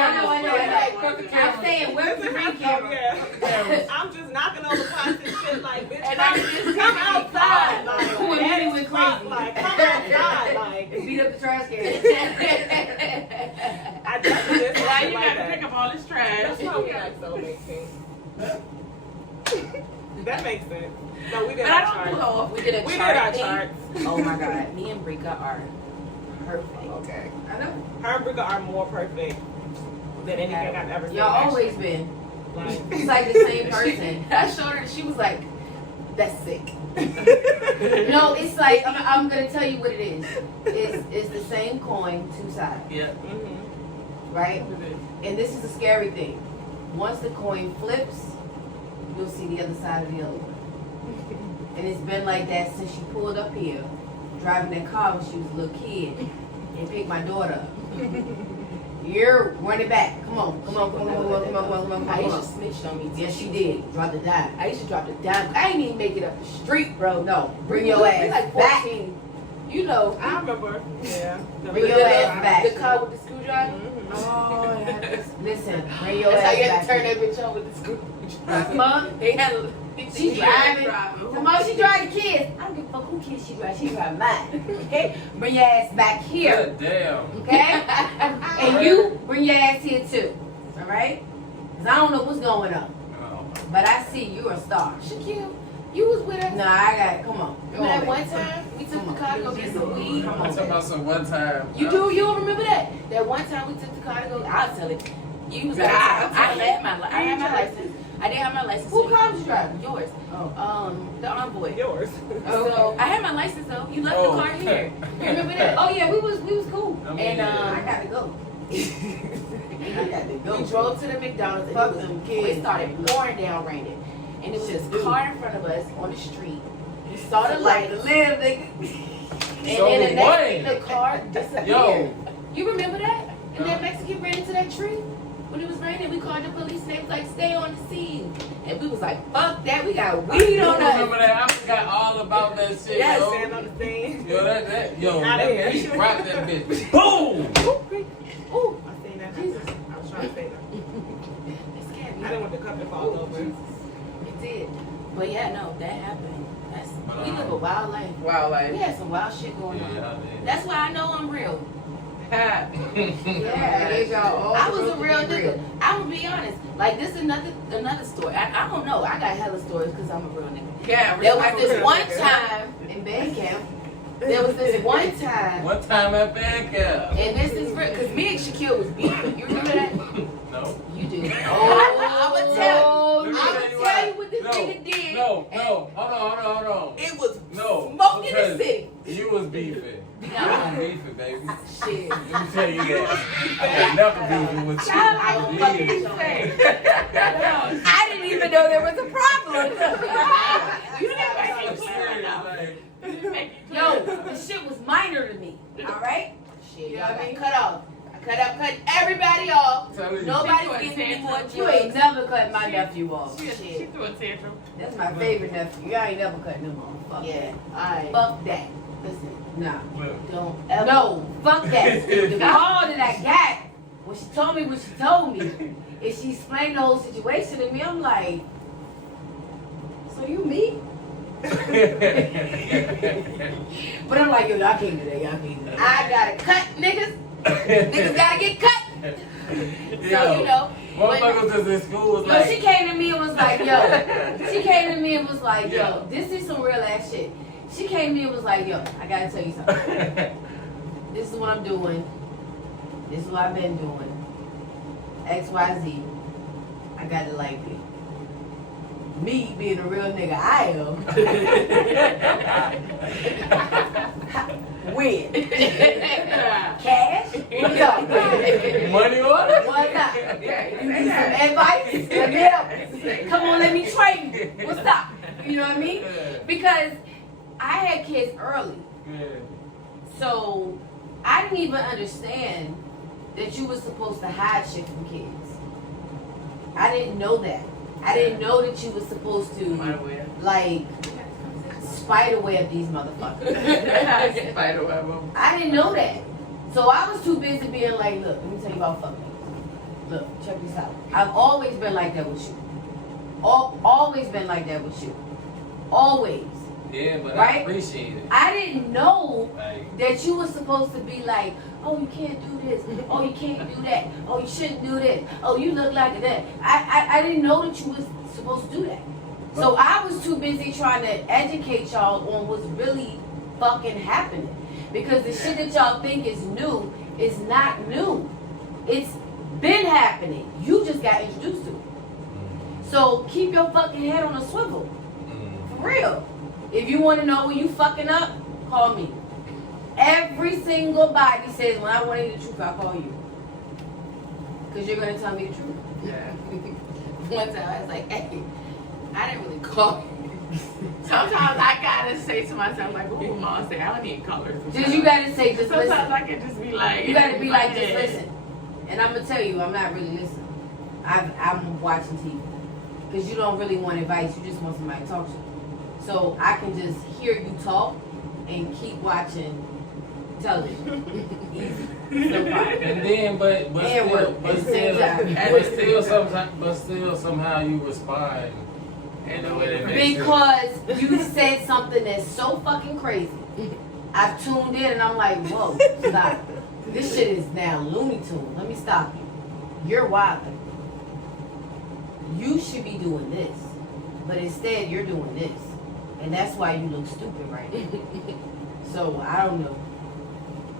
I'm saying, where's the ring camera? I'm just knocking over plastic shit, like, bitch, And I just come outside, like, Who that went is crazy? fuck, like, come outside, like. Beat up the trash can. I definitely did Now something you like gotta that. pick up all this trash. That's why we like soulmates, Pink. That makes sense. No, we did But our I don't charts. know. We did a We did chart our thing. charts. Oh my god, me and Brika are perfect. Okay. I know. Her and Brika are more perfect than anything I've ever seen. Y'all always been. Like, It's like the same person. I showed her, she was like, that's sick. No, it's like, I'm going to tell you what it is. It's the same coin, two sides, Yeah. right? And this is the scary thing. Once the coin flips, you'll see the other side of the other one. And it's been like that since she pulled up here, driving that car when she was a little kid, and picked my daughter up. You're running back. Come on. Aisha snitched on me too. Yes, she did. Drop the dime. Aisha dropped it down. I ain't even make it up the street, bro. No, bring your We ass like back. 14. You know, I remember. Yeah. Bring your ass back. the car with the screwdriver. Oh, yeah. Listen, bring your That's how ass you have back. to turn that bitch on with the screwdriver. Mom, They had she driving. Tomorrow she drive the kids. I don't give a fuck who kids she drive. She drive mine. Okay? Bring your ass back here. God damn. Okay? And you bring your ass here too. Alright? Because I don't know what's going on. Oh. But I see you're a star. Shaquille, you was with us. Nah, I got it. Come on. Remember that one time we took the car to go get some weed? Come I'm on. talking about some one time. You do? You don't remember that? That one time we took the car to go. I'll tell it. You was. I had my license. I didn't have my license. Who car was you driving? Yours. Oh. The envoy. Yours. So I had my license though. You left the car here. You remember that? Oh yeah, we was cool. I mean, And I gotta go. I got to go. we drove to the McDonald's and Fuck it was, them kids. it started pouring down raining. And it was this Dude. car in front of us on the street. We saw the Like light. to live, nigga. And So then the next what? thing, the car disappeared. Yo. You remember that? And that Mexican ran into that tree when it was raining. We called the police and they was like, stay on the scene. And we was like, fuck that. We got weed I on remember us. that. I forgot all about that shit, Yeah, yo. stand on the thing. Yo, that Outta here. beat rocked that bitch. Boom! Ooh, I seen that. Jesus. I was trying to say that. it scared me. I didn't want the cup to fall over. It did. But yeah, no, that happened. We live a wild life. We Wildlife. had some wild shit going on. Yeah, I did. That's why I know I'm real. Yeah, I gave y'all all I the was a room to real be nigga. I'm gonna be honest. Like this is another story. I don't know. I got hella stories because I'm a real nigga. Yeah, There was I'm a this real one nigga. time in band camp. There was this one time, One time at band camp. and this is real because me and Shaquille was beefing. You remember that? No. You do. Oh, I'ma tell no, you. Let me I'ma tell you tell why. you what this nigga did. No. Hold on. It was No. smoke in the because city. You was beefing. You was beefing, baby. Shit. Let me tell you that. I was never beefing with you. I don't fucking Please. say. I didn't even know there was a problem. You didn't make I'm it clear serious, enough. like, You didn't make it clear Yo, enough. the shit was minor to me. All right. Shit, You know y'all what I got mean? cut off. I cut everybody off. telling you. Nobody's She giving me doing more tantrum. You ain't never cut my nephew off. She threw a tantrum. That's my favorite nephew. Y'all ain't never cut him off. Fuck Yeah, alright. that. Fuck that. Listen, Nah. Look. don't ever. No, fuck that. The call that I got when she told me what she told me, and she explained the whole situation to me, I'm like, so you me? But I'm like, yo, y'all can't do that. Y'all can't do that. I gotta cut, niggas. Niggas gotta get cut. So, you know. Motherfuckers is in school was Yo, like. she came to me and was like, yo. This is some real ass shit. She came to me and was like, yo, I gotta tell you something. This is what I'm doing. This is what I've been doing. XYZ. I gotta like it. Me being a real nigga, I am. When? Cash? What's up? Money order? What's up? You need some advice? Let me help. Come on, let me train you. What's up? You know what I mean? Because I had kids early. Yeah. So I didn't even understand that you were supposed to hide shit from kids. I didn't know that. I didn't know that you were supposed to, like, spiderweb these motherfuckers. Spiderweb them. I didn't know that. So I was too busy being like, look, let me tell you about fuck niggas. Look, check this out. I've always been like that with you. Always been like that with you. Always. Yeah, but Right? I appreciate it. I didn't know Like, that you were supposed to be like, oh, you can't do this. Oh, you can't do that. Oh, you shouldn't do this. Oh, you look like that. I didn't know that you was supposed to do that. So I was too busy trying to educate y'all on what's really fucking happening. Because the shit that y'all think is new is not new. It's been happening. You just got introduced to it. So keep your fucking head on a swivel. For real. If you want to know when you fucking up, call me. Every single body says, when I want to hear the truth, I'll call you. Because you're going to tell me the truth. Yeah. One time I was like, hey, I didn't really call you. Sometimes I gotta say to myself, like, what would mom say? I don't need colors. Just you got to say, just Sometimes listen. I can just be like, You got to be like, just yeah. listen. And I'm going to tell you, I'm not really listening. I'm watching TV. Because you don't really want advice. You just want somebody to talk to. So I can just hear you talk and keep watching television. Easy. No problem. and then, but And work at the same time. but still somehow you respond in a way that makes Because you said something that's so fucking crazy. I've tuned in and I'm like, whoa, stop. This shit is now Looney Tunes. Let me stop you. You're wilding. You should be doing this. But instead, you're doing this. And that's why you look stupid right now. So, I don't know.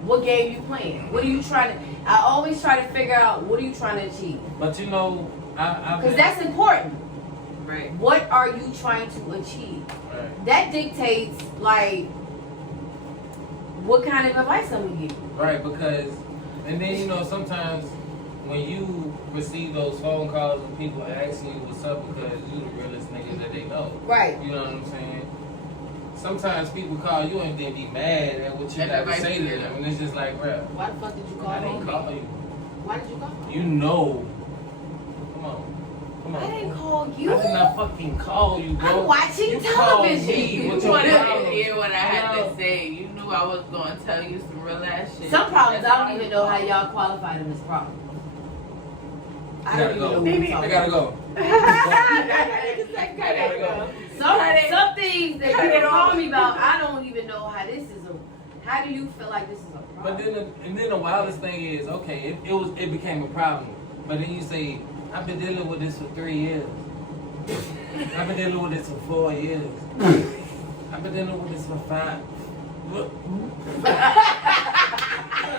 What game you playing? What are you trying to... I always try to figure out, what are you trying to achieve? But you know, Because that's important. Right. What are you trying to achieve? Right. That dictates, like, what kind of advice I'm going to give you. Right, because, and then, you know, sometimes when you receive those phone calls and people asking you what's up because you the realest nigga that they know. Right. You know what I'm saying? Sometimes people call you and then be mad at what you got to say to them. And it's just like, bro, Why the fuck did you call I didn't me? call you. Why did you call me? You know. Come on. Come on. I didn't call I you. did not fucking call you, bro. I'm watching You called television. me You with your wanted to problems. hear what I had No. to say. You knew I was going to tell you some real ass shit. Some problems, That's I don't even know how y'all qualify them as problems. I don't even know what we're I talking gotta about. go. I gotta go. Some things that you call me about, I don't even know how this is a... How do you feel like this is a problem? But then the wildest thing is, okay, it became a problem. But then you say, I've been dealing with this for 3 years. I've been dealing with this for 4 years. I've been dealing with this for 5. What?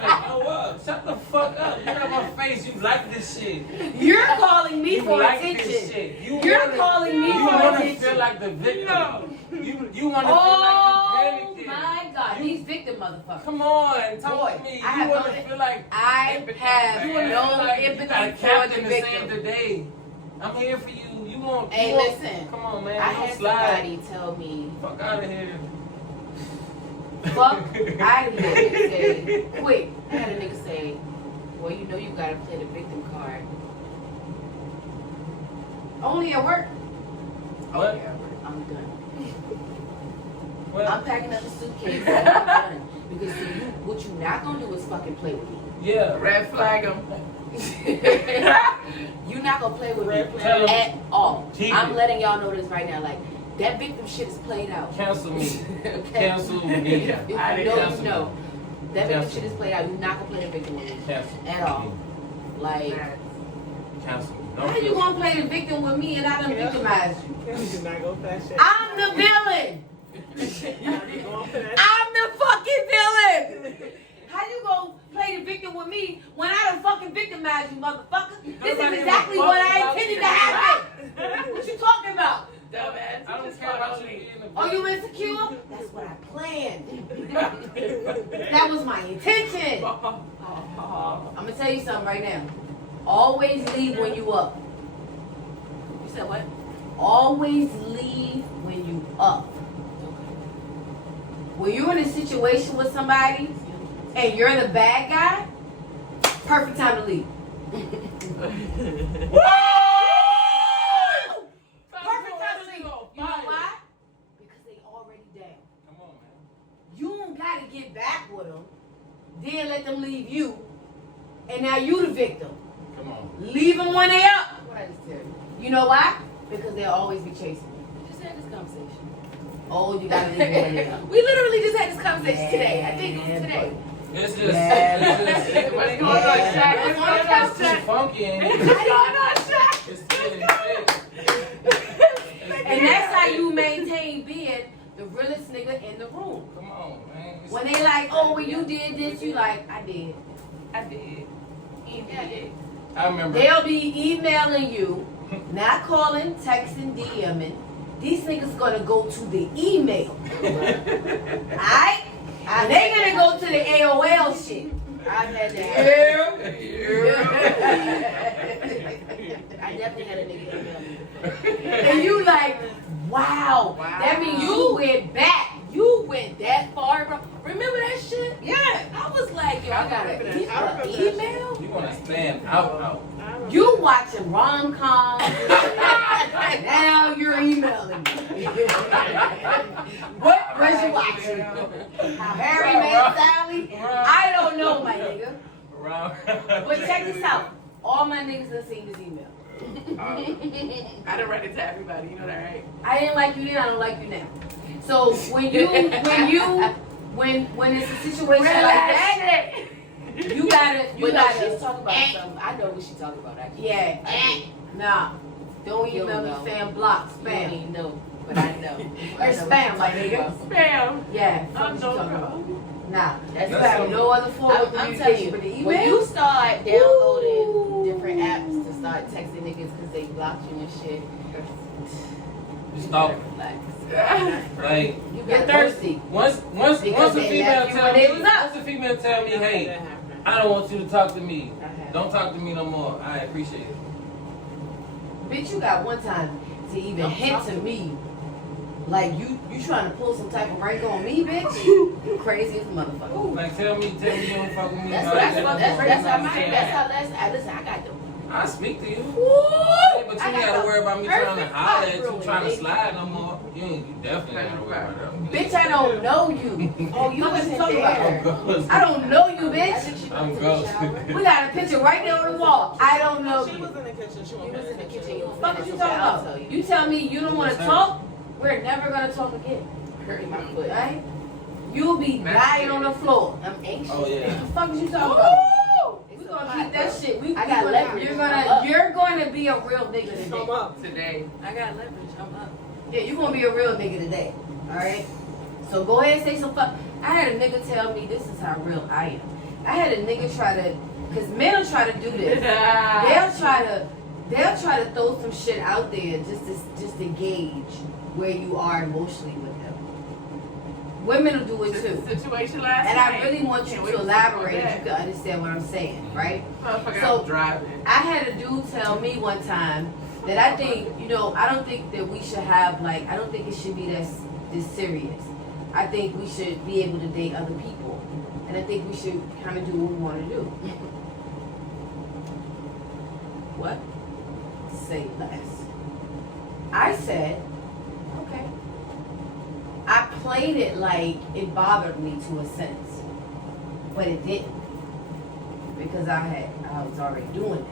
Oh, what? Shut the fuck up. You got my face. You like this shit. You're calling me You for like attention. this shit. You're calling me You for want to attention. feel like the victim. You want to Oh feel like the panic. my God, these victim motherfuckers. Come on, talk Boy, to me. I You have want no- to feel like I have you wanna no feel like you empathy got a for the captain to save victim. the day. I'm here for you. You want? Hey, you want, listen. Come on, man. I Don't had slide. somebody tell me, Fuck out of here. Fuck out of here. say, quick. I had a nigga say, well, you know you gotta play the victim card. Only at work. What? I'm done. What? I'm packing up the suitcase. I'm done. Because see, what you not gonna do is fucking play with me. Yeah. Red flag him. You're not gonna play with me Tell 'em. at all. Keep I'm it. letting y'all know this right now. Like that victim shit is played out. Cancel me. Okay? Cancel me. If you I didn't know, cancel you know. That victim Cancel shit is played out. You're not gonna play the victim with me Cancel. at all. Like Cancel me. No How you gonna play the victim with me and I done victimized you? You're not gonna flash it. I'm the villain. I'm the fucking villain. How you gonna play the victim with me when I done fucking victimized you, motherfucker? This is exactly what I intended to happen. What you talking about? Dumbass. I don't care about you being a Oh, you insecure? That's what I planned. That was my intention. I'm gonna tell you something right now. Always leave when you up. you said what? Always leave when you up. When you're in a situation with somebody and you're the bad guy, perfect time to leave. Perfect time to leave. You know why? Because they already down. Come on, man. You don't gotta get back with them, then let them leave you, and now you the victim. Come on. Leave them when they up. What I just tell you? You know why? Because they'll always be chasing you. We just had this conversation. Oh, you gotta leave them when they up. We literally just had this conversation today. I think it was today. It's just, Yeah. it's just, What's going on, Shaq? What's going on, it's too Shaq? funky in What's here. going on, Shaq? It's getting thick. And that's how you maintain being the realest nigga in the room. Come on, man. It's- When they like, oh, when you did this, you like, I did. I did. He did. I remember. They'll be emailing you, not calling, texting, DMing. These niggas gonna go to the email. Alright? And they gonna go to the AOL shit. I've had that. I definitely had a nigga email me before. And you like, wow. That means you went back. You went that far, bro. Remember that shit? Yeah. I was like, yo, I got an remember that. email. You want to stand out. You watching rom-coms. Now you're emailing me. What was you watching? How Harry met Sally? I don't know, my nigga. But check this out. All my niggas done seen this email. I done read it to everybody. You know that, right? I didn't like you then, I don't like you now. So when it's a situation like that, you gotta But no, she's talking about something. I know what she's talking about, actually. yeah, nah. Don't You email don't me know. spam block, I don't spam. even know, but I know. You're spam, my nigga. Spam. Yeah, I'm what you so talking about? Nah, That's you right. have no other form of I'm telling communication you, but the email. when you start downloading different apps to start texting niggas because they blocked you and shit, You stop. relax. Like, you You're got thirsty. once Because a they female left you tell when me, they was up. once a female tell me, hey, I don't want you to talk to me. Don't talk to me no more. I appreciate it. Bitch, you got one time to even Don't hint talk to to me. Like you trying to pull some type of rank on me, bitch? You crazy as a motherfucker. Like, tell me you don't fuck with me. That's Like, that's that. how listen, I got them. I speak to you. Woo! But you I ain't got gotta the worry about me trying to perfect holler at you, bathroom, trying to baby. slide no more. You definitely ain't gotta worry about that. Bitch, I don't know you. Oh, you What wasn't you talking there. about? I don't know you, I bitch. think she I'm went to the gross. shower. We got a picture right there on the wall. I don't know She you. was in the kitchen. She You wasn't was in the kitchen. You was Fuck what you talking I'll about? tell you. You tell me you don't want to talk, we're never gonna talk again. Hurting my foot. Right? You'll be dying on the floor. I'm anxious. Oh, yeah. What the fuck is you talking about? We're gonna keep that shit. I got leverage. You're gonna be a real nigga Come today. up. Today. I got leverage. I'm up. Yeah, you're gonna be a real nigga today. Alright? So go ahead and say some fuck. I had a nigga tell me this is how real I am. I had a nigga try to, cause men will try to do this. They'll try to throw some shit out there just to gauge where you are emotionally with them. Women will do it too. Situation last And night. I really want you Can't wait to see elaborate that. if you can understand what I'm saying, right? Motherfucker, So- I was driving. I had a dude tell me one time that I think, I don't think that we should have I don't think it should be this serious. I think we should be able to date other people. And I think we should kind of do what we want to do. What? Say less. I said, okay. I played it like it bothered me to a sense, but it didn't. because I was already doing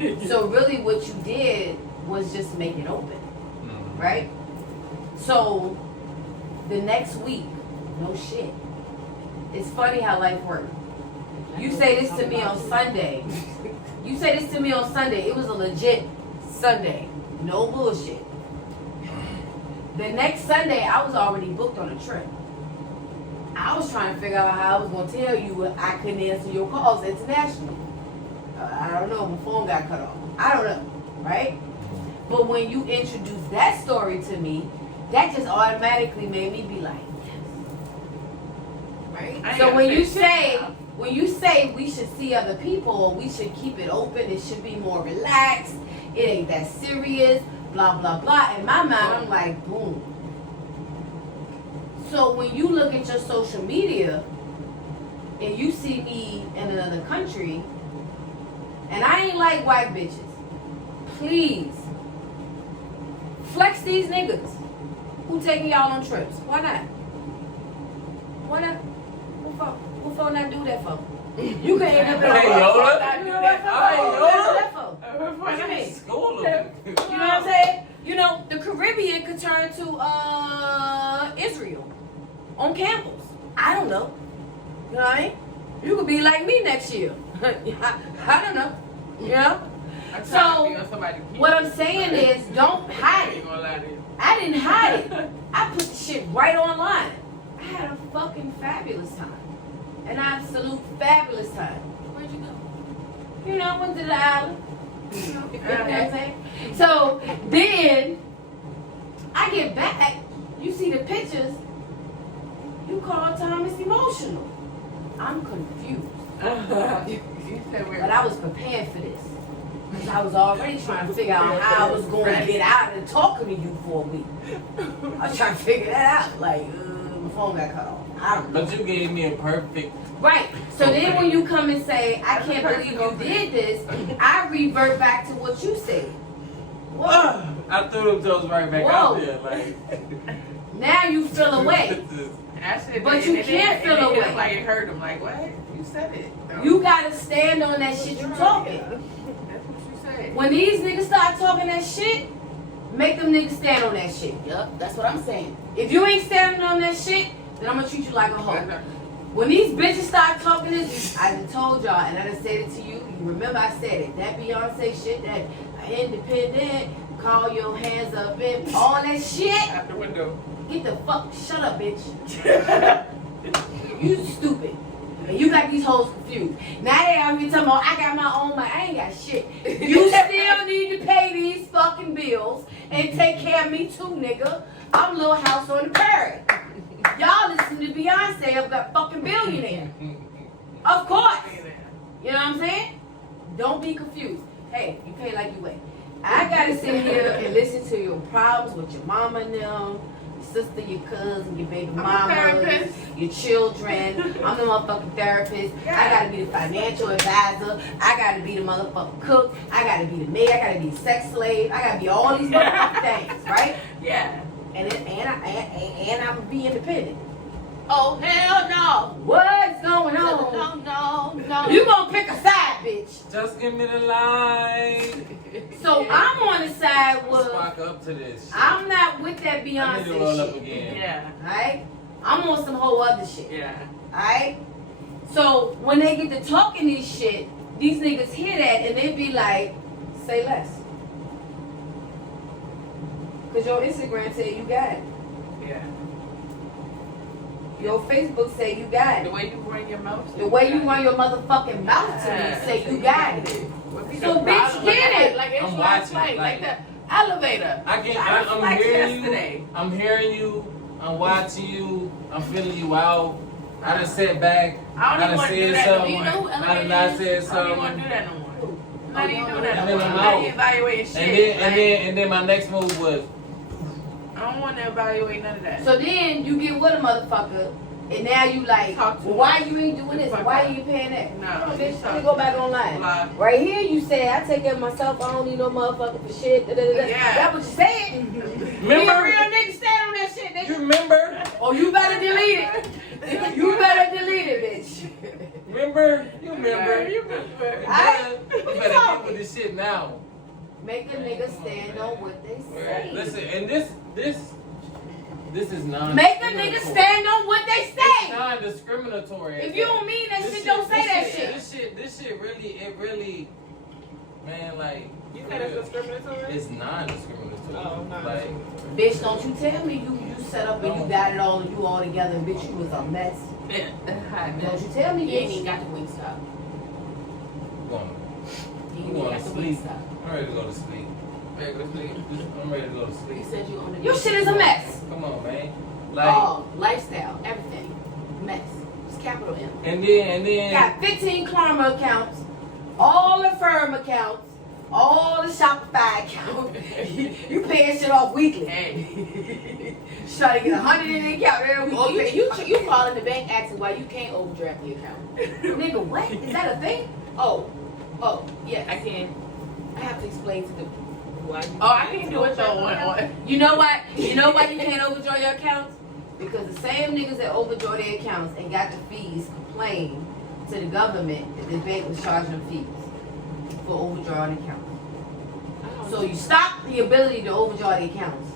that. So really what you did was just make it open, right? So the next week, no shit. It's funny how life works. You say this to me on Sunday. You say this to me on Sunday. It was a legit Sunday. No bullshit. The next Sunday, I was already booked on a trip. I was trying to figure out how I was going to tell you I couldn't answer your calls internationally. I don't know. My phone got cut off. I don't know. Right? But when you introduced that story to me, that just automatically made me be like, yes. Right? So when you say we should see other people, we should keep it open, it should be more relaxed, it ain't that serious, blah, blah, blah. In my mind, I'm like, boom. So when you look at your social media and you see me in another country, and I ain't like white bitches, please, flex these niggas who taking y'all on trips. Why not? Why not? What for not do that for? You can end up in Hey, Yoda. Not do that for. What you mean? School You know what I'm saying? You know, the Caribbean could turn to Israel on camels. I don't know. You know what I mean? You could be like me next year. I don't know. You know? So, what I'm saying is, don't hide it. I didn't hide it. I put the shit right online. I had a fucking fabulous time. An absolute fabulous time. Where'd you go? You know, I went to the island. You know what I'm saying? So then I get back, you see the pictures, you call Thomas emotional. I'm confused. But I was prepared for this. Because I was already trying to figure out how I was going to get out and talking to you for a week. I was trying to figure that out. Like, my phone got cut off. I don't know. But you gave me a perfect. Right. So then when you come and say, I can't believe you did this, I revert back to what you said. Whoa. I threw them toes right back out there. Like, now you feel away. But you can't feel away. Like it hurt him. Like, what? You said it. You gotta stand on that shit you talking. That's what you said. When these niggas start talking that shit, make them niggas stand on that shit. Yup, that's what I'm saying. If you ain't standing on that shit, then I'm gonna treat you like a hoe. When these bitches start talking this, I done told y'all, and I done said it to you. You remember I said it. That Beyonce shit, that independent, call your hands up, and all that shit. Out the window. Get the fuck, shut up, bitch. You stupid. And you got these hoes confused. Now they out here talking about, I got my own money. I ain't got shit. You still need to pay these fucking bills and take care of me too, nigga. I'm Little House on the Prairie. Y'all listen to Beyonce of that fucking billionaire. Of course. You know what I'm saying? Don't be confused. Hey, you pay like you weigh. I gotta sit here and listen to your problems with your mama and them, your sister, your cousin, your baby mama, your children. I'm the motherfucking therapist. I gotta be the financial advisor. I gotta be the motherfucking cook. I gotta be the maid. I gotta be the sex slave. I gotta be all these motherfucking things, right? Yeah. And I'm gonna be independent. Oh, hell no. What's going on? No. You gonna pick a side, bitch. just give me the line. So I'm on the side Let's with, walk up to this. Shit. I'm not with that I need to roll Beyonce up shit. again. Yeah. Alright? I'm on some whole other shit. Yeah. Alright? So when they get to talking this shit, these niggas hear that and they be like, say less. Cause your Instagram say you got it. Yeah. Your Facebook say you got The it. way you run your mouth. The way you run your motherfucking mouth to me say you got it. So bitch, get it. Like it's I'm like watching, like like- the elevator. I'm hearing yesterday. you. I'm hearing you. I'm watching you. I'm feeling you out. I done sat back. I don't even want to do that. something. You know who I done elevator not is? said I don't something. even want to do that no more. I'm not even doing that And no then more. I'm I'm not out. even evaluating shit. And then my next move was I don't want to evaluate none of that. So then you get with a motherfucker, and now you like, Talk to well, why you ain't doing this? Why you paying that? No, Hold on, just bitch, talk let me go to back me. online. Lie. Right here you say, I take care of myself, I don't need no motherfucker for shit. Da, da, da, da. Yeah. That's what you said. Remember? Be a real nigga, stand on that shit, you nigga. remember? Oh, you better delete it. You better delete it, bitch. Remember? You remember? You I- better get with this shit now. Make a nigga stand on what they say. Listen, and this is non. Make a nigga stand on what they It's say. non-discriminatory. If you don't mean that shit, don't say that shit. This shit really, man, like. You said it's discriminatory? It's non-discriminatory. Oh, non-discriminatory. Bitch, don't you tell me you set up and you got it all and you all together and bitch, you was a mess. Don't you tell me, You ain't even bitch. got the wing stop. You I'm ain't going got to the sleep. wing stop. I'm ready to go to sleep. Ready to go to sleep? I'm ready to go to You sleep. said you on the Your shit is a mess. Come on, man. Like, All lifestyle, everything, mess. It's capital M. and then. Got 15 Karma accounts, all the firm accounts, all the Shopify accounts. You paying shit off weekly. Hey. Try to get 100 in the account every week. Oh, you call in the bank asking why you can't overdraft the account. Nigga, what? Is that a thing? Oh, yes. I can. I have to explain to the why. Oh, I can do it though. On. You know what? You know why you can't overdraw your accounts? Because the same niggas that overdraw their accounts and got the fees complained to the government that the bank was charging them fees for overdrawing accounts. So you stop the ability to overdraw the accounts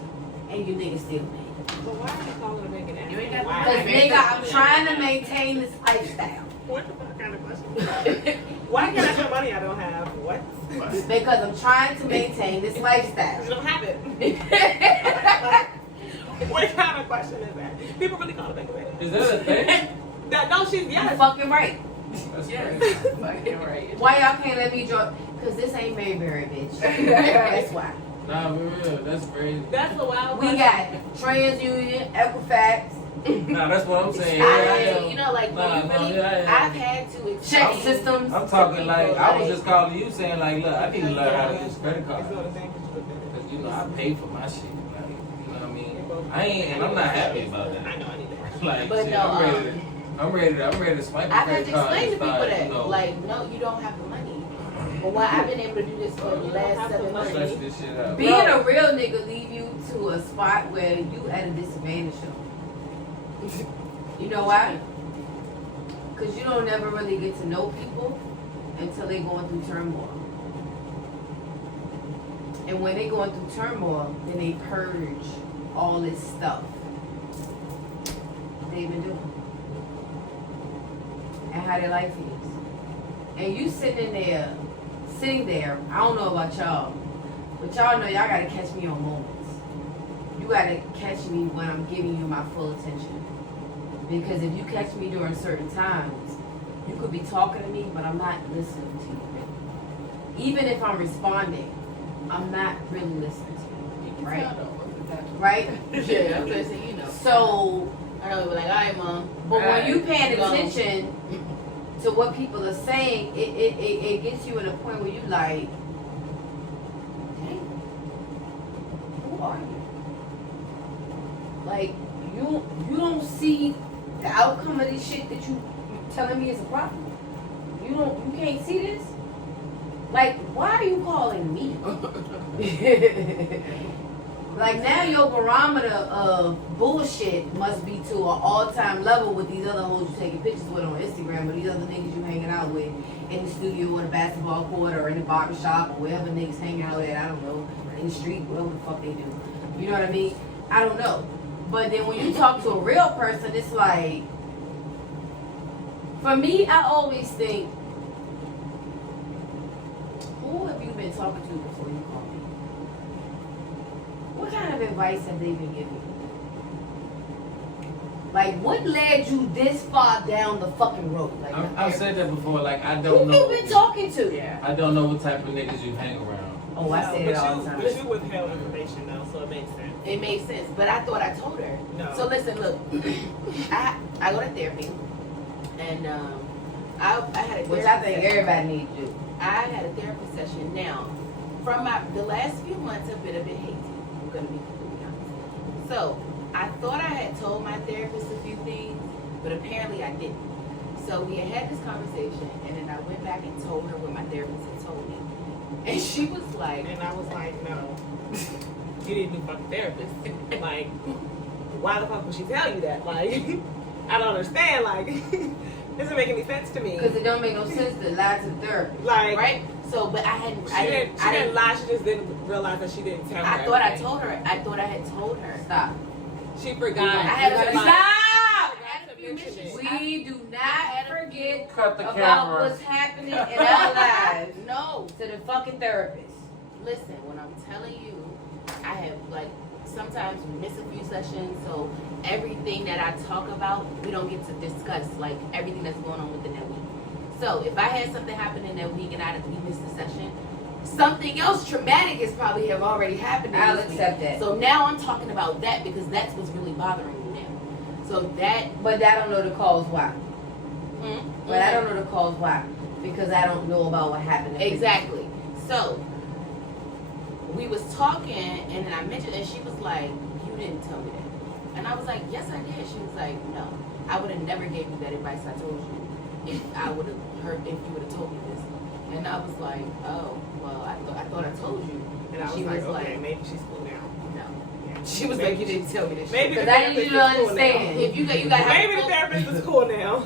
and you niggas still pay. But why are you calling to make an You ain't got Why? Because nigga, I'm trying to maintain this lifestyle. What the fuck kind of question? Why can I have money I don't have? What? Because I'm trying to maintain this You lifestyle. don't have it. What kind of question is that? People really call it bank of Is that a thing? That no, she's You yes. fucking right. That's Yes. crazy. Fucking right. Why y'all can't let me draw? Because this ain't Mayberry, bitch. That's why. Nah, for real. That's crazy. That's the wild. We got TransUnion, Equifax, Nah, that's what I'm saying. You know, like when you really, I've had to explain. check systems. I'm talking like, I was just calling you saying like, look, I need to learn how to use credit cards. Because, you know, I pay for my shit. Like, you know what I mean? And I'm not happy about that. I know I need that. Like, But shit, no, I'm ready to swipe a I've had credit to card explain to and people start, that, you know, like, no, you don't have the money. But why I've been able to do this for the last 7 months. flesh this shit out. Being a real nigga leave you to a spot where you at a disadvantage though. You know why? Because you don't never really get to know people until they going through turmoil. And when they going through turmoil, then they purge all this stuff they've been doing. And how their life is. And you sitting there, I don't know about y'all, but y'all know y'all gotta catch me on moments. You gotta catch me when I'm giving you my full attention. Because if you catch me during certain times, you could be talking to me, but I'm not listening to you. Even if I'm responding, I'm not really listening to you. Right? Right? Yeah, I'm just saying, you know. So, I know, like, all right, mom. but when you paying Go. attention to what people are saying, it gets you in a point where you like, dang, who are you? Like, you don't see the outcome of this shit that you telling me is a problem. You can't see this? Like, why are you calling me? Like, now your barometer of bullshit must be to an all-time level with these other hoes you taking pictures with on Instagram, or these other niggas you hanging out with in the studio or the basketball court or in the barbershop or wherever niggas hanging out at, I don't know, in the street, whatever the fuck they do. You know what I mean? I don't know. But then when you talk to a real person, it's like, for me, I always think, who have you been talking to before you call me? What kind of advice have they been giving you? Like, what led you this far down the fucking road? Like, I've said that before, like, I who don't know. you been talking to? Yeah. I don't know what type of niggas you hang around. Oh, I say it all the time. But you withheld information though, so it makes sense. It made sense, but I thought I told her. No. So listen, look, I go to therapy, and I had a Which therapy I think session. everybody needs to do. I had a therapy session. Now, from the last few months have been a bit hazy. I'm gonna be completely honest. So I thought I had told my therapist a few things, but apparently I didn't. So we had this conversation, and then I went back and told her what my therapist had told me, and she was like, And I was like, no, you need a new fucking therapist. Like, why the fuck would she tell you that? Like, I don't understand. Like, Doesn't make any sense to me. Because it don't make no sense to lie to the therapist. Like, right? So, but she didn't lie. She just didn't realize that she didn't tell her. I thought I everything. told her. I thought I had told her. Stop. She forgot. I had to to stop. mention it. We do not forget Cut the about camera. what's happening in our lives No. to the fucking therapist. Listen, when I'm telling you, I have like sometimes we miss a few sessions, so everything that I talk about, we don't get to discuss like everything that's going on within that week. So if I had something happen in that week and we missed a session, something else traumatic is probably have already happened. In I'll this accept week. that. So now I'm talking about that because that's what's really bothering me now. So that. But I don't know the cause why. Mm-hmm. But I don't know the cause why. Because I don't know about what happened. Exactly. So we was talking, and then I mentioned, and she was like, "You didn't tell me that," and I was like, "Yes, I did." She was like, "No, I would have never gave you that advice I told you if I would have heard if you would have told me this." And I was like, "Oh, well, I thought I told you." And I was she like, was okay, like, maybe she's cool now. "No." Yeah. She was like, "You didn't tell me this." Maybe the Because I need you to therapist is cool understand. now. If you got Maybe the therapist is cool now.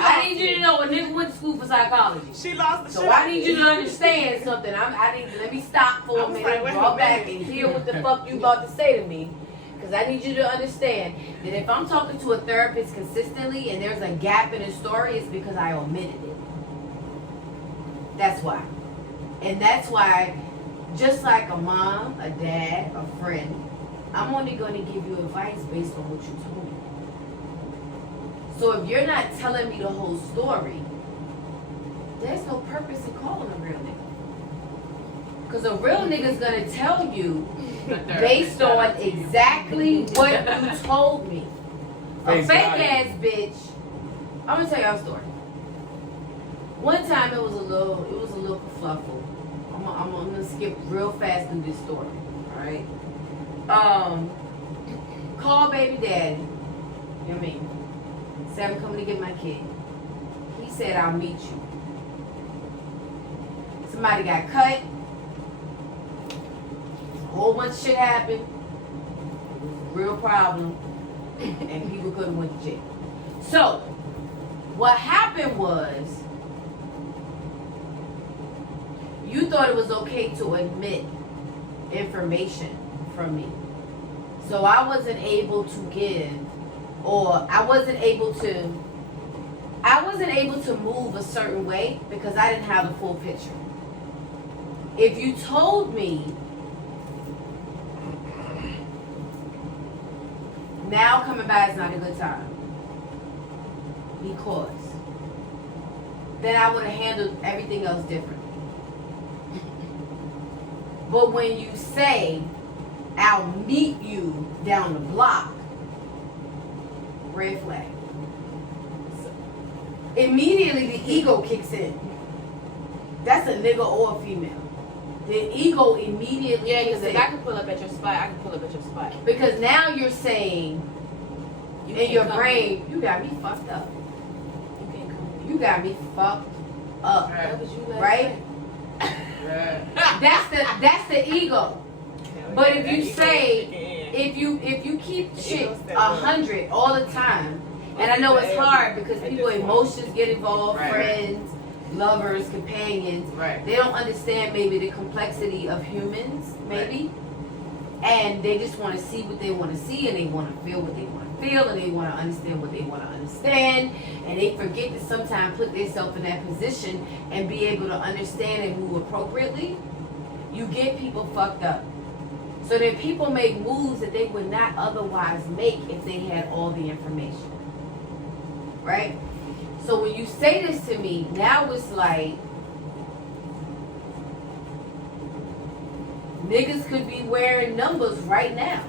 I need you to know a nigga went to school for psychology. She lost the So shit. I need you to understand something. Let me stop for I a was minute, like, wait a draw back minute. and hear what the fuck you about to say to me. Because I need you to understand that if I'm talking to a therapist consistently and there's a gap in the story, it's because I omitted it. That's why. And that's why, just like a mom, a dad, a friend, I'm only going to give you advice based on what you told me. So if you're not telling me the whole story, there's no purpose in calling a real nigga. Because a real nigga's going to tell you based on exactly what you told me. A Face fake value. ass bitch. I'm going to tell y'all a story. One time it was a little kerfluffle. I'm gonna skip real fast through this story. Alright? Call baby daddy. You know what I mean? Said I'm coming to get my kid. He said I'll meet you. Somebody got cut. A whole bunch of shit happened. Real problem. And people couldn't went to jail. So what happened was, you thought it was okay to admit information from me. So I wasn't able to give, or I wasn't able to move a certain way because I didn't have the full picture. If you told me, now coming by is not a good time, because then I would have handled everything else different. But when you say, I'll meet you down the block, red flag. Immediately the ego kicks in. That's a nigga or a female. The ego immediately Yeah, kicks because in. if I can pull up at your spot, I can pull up at your spot. Because now you're saying, in can't your come brain, you got me fucked up. You can't come. You got me fucked up. That was you last Right? night. That's the ego. But if you say, if if you keep shit 100 all the time, and I know it's hard because people emotions get involved, Right. friends, lovers, companions. Right. They don't understand maybe the complexity of humans, maybe, and they just want to see what they want to see, and they want to feel what they want to feel, and they want to understand what they want to understand, and they forget to sometimes put themselves in that position and be able to understand and move appropriately. You get people fucked up. So that people make moves that they would not otherwise make if they had all the information. Right? So when you say this to me, now it's like, niggas could be wearing numbers right now.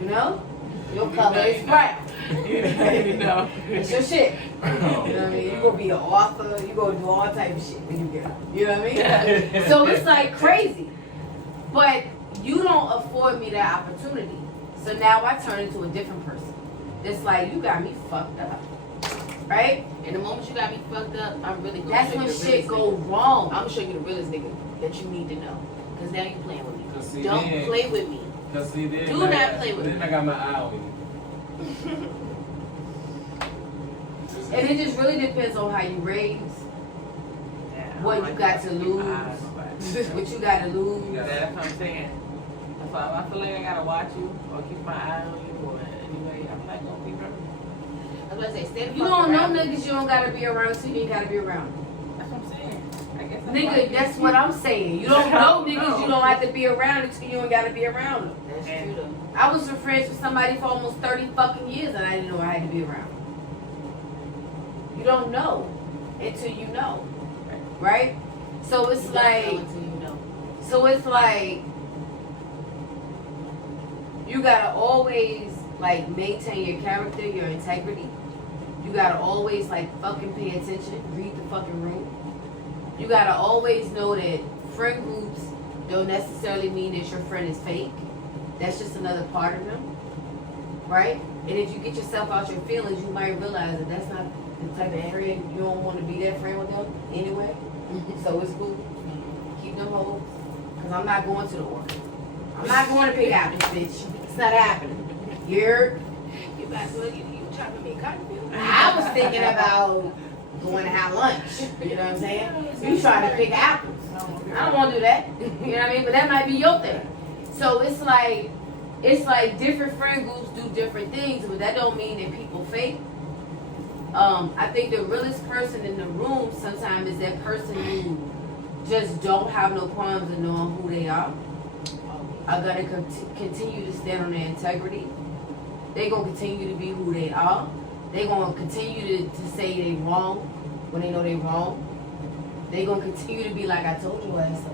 You know? Your color is brown. You know. It's your shit. You know what I mean? You're going to be an author. You're going to do all type of shit when you get out. You know what I mean? So it's like crazy. But you don't afford me that opportunity. So now I turn into a different person. It's like, you got me fucked up. Right? And the moment you got me fucked up, I'm really gonna That's show when you the shit realest go nigga. wrong. I'm gonna show you the realest nigga that you need to know. Because now you're playing with me. Cause see, Don't then- play with me. Cause see, then Do not play with Then me. I got my eye on you. And it just really depends on how you raise, what you got to lose, what you got to lose. That's what I'm saying. That's why I feel like I gotta watch you or keep my eye on you. Or anyway, I'm not gonna be around. I was about to say, stay the You fuck don't know around. niggas you don't gotta be around, so you ain't gotta be around. That's what I'm saying. I guess I'm Nigga, like- that's what I'm saying. You don't know niggas you don't have to be around until you ain't gotta be around them. That's true though. I was friends with somebody for almost 30 fucking years and I didn't know I had to be around. You don't know until you know. Right? So it's You don't like, know until you know. so it's like, you gotta always like maintain your character, your integrity. You gotta always like fucking pay attention, read the fucking room. You gotta always know that friend groups don't necessarily mean that your friend is fake. That's just another part of them, right? And if you get yourself out your feelings, you might realize that that's not the type of friend you don't want to be that friend with them anyway. So it's cool. Keep them hoes. Cause I'm not going to the order. I'm not going to pick out this bitch. It's not happening. You're. You might as well you trying to make cotton field. I was thinking about going to have lunch. You know what I'm saying? You trying to pick apples. I don't want to do that. You know what I mean? But that might be your thing. So it's like different friend groups do different things, but that don't mean that people fake. I think the realest person in the room sometimes is that person who just don't have no qualms in knowing who they are gonna continue to stand on their integrity. They gonna continue to be who they are. They gonna continue to say they wrong when they know they wrong. They gonna continue to be like, I told your ass so,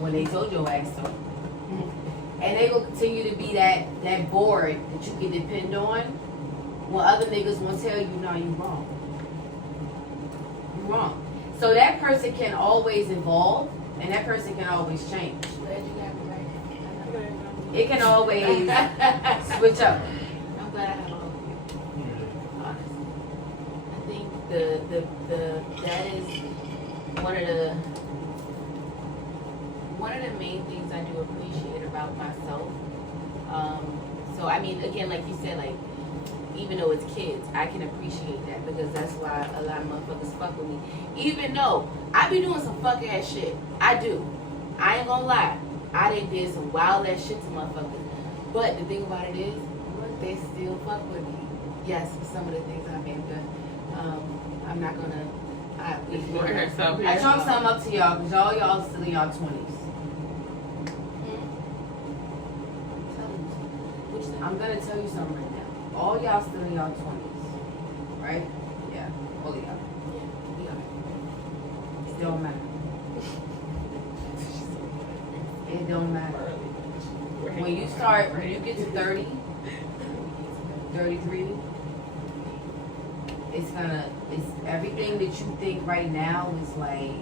when they told your ass so. And they gonna continue to be that board that you can depend on when other niggas won't tell you, no, you wrong. You wrong. So that person can always evolve and that person can always change. Glad you got me right. It can always switch up. I'm glad I have all of you. Honestly. I think that is one of the main things I do appreciate about myself. So I mean, again, like you said, like even though it's kids, I can appreciate that because that's why a lot of motherfuckers fuck with me. Even though I be doing some fuck ass shit, I do. I ain't gonna lie, I did some wild ass shit to motherfuckers. But the thing about it is, they still fuck with me. Yes, for some of the things I may have done. I'm not gonna. I chalk something up to y'all because y'all still in y'all 20s. I'm gonna tell you something right now. All y'all still in y'all 20s, right? Yeah, all of y'all. It don't matter. It don't matter. When you get to 30, 33, it's everything that you think right now is like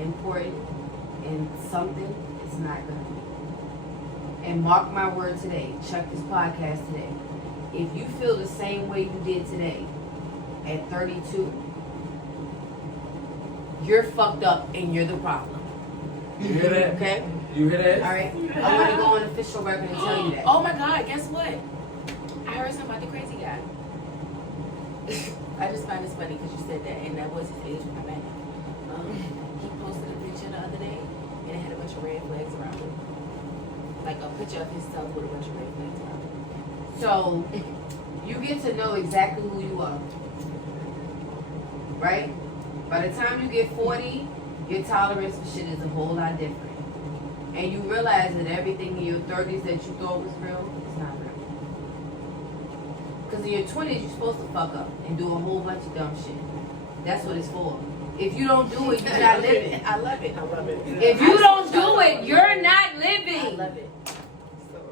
important and something, it's not gonna be. And mark my word today, check this podcast today. If you feel the same way you did today at 32, you're fucked up and you're the problem. You hear that? Okay? You hear that? Alright? I want to go on official record and tell you that. Oh my God, guess what? I heard something about the crazy guy. I just find this funny because you said that, and that was his age when I met him. He posted a picture the other day, and it had a bunch of red flags around it. Like a picture of himself with a bunch of red flags around it. So, you get to know exactly who you are. Right? By the time you get 40, your tolerance for shit is a whole lot different. And you realize that everything in your 30s that you thought was real, it's not real. Because in your 20s, you're supposed to fuck up and do a whole bunch of dumb shit. That's what it's for. If you don't do it, you're not living. I love it. If you don't do it, you're not living. I love it.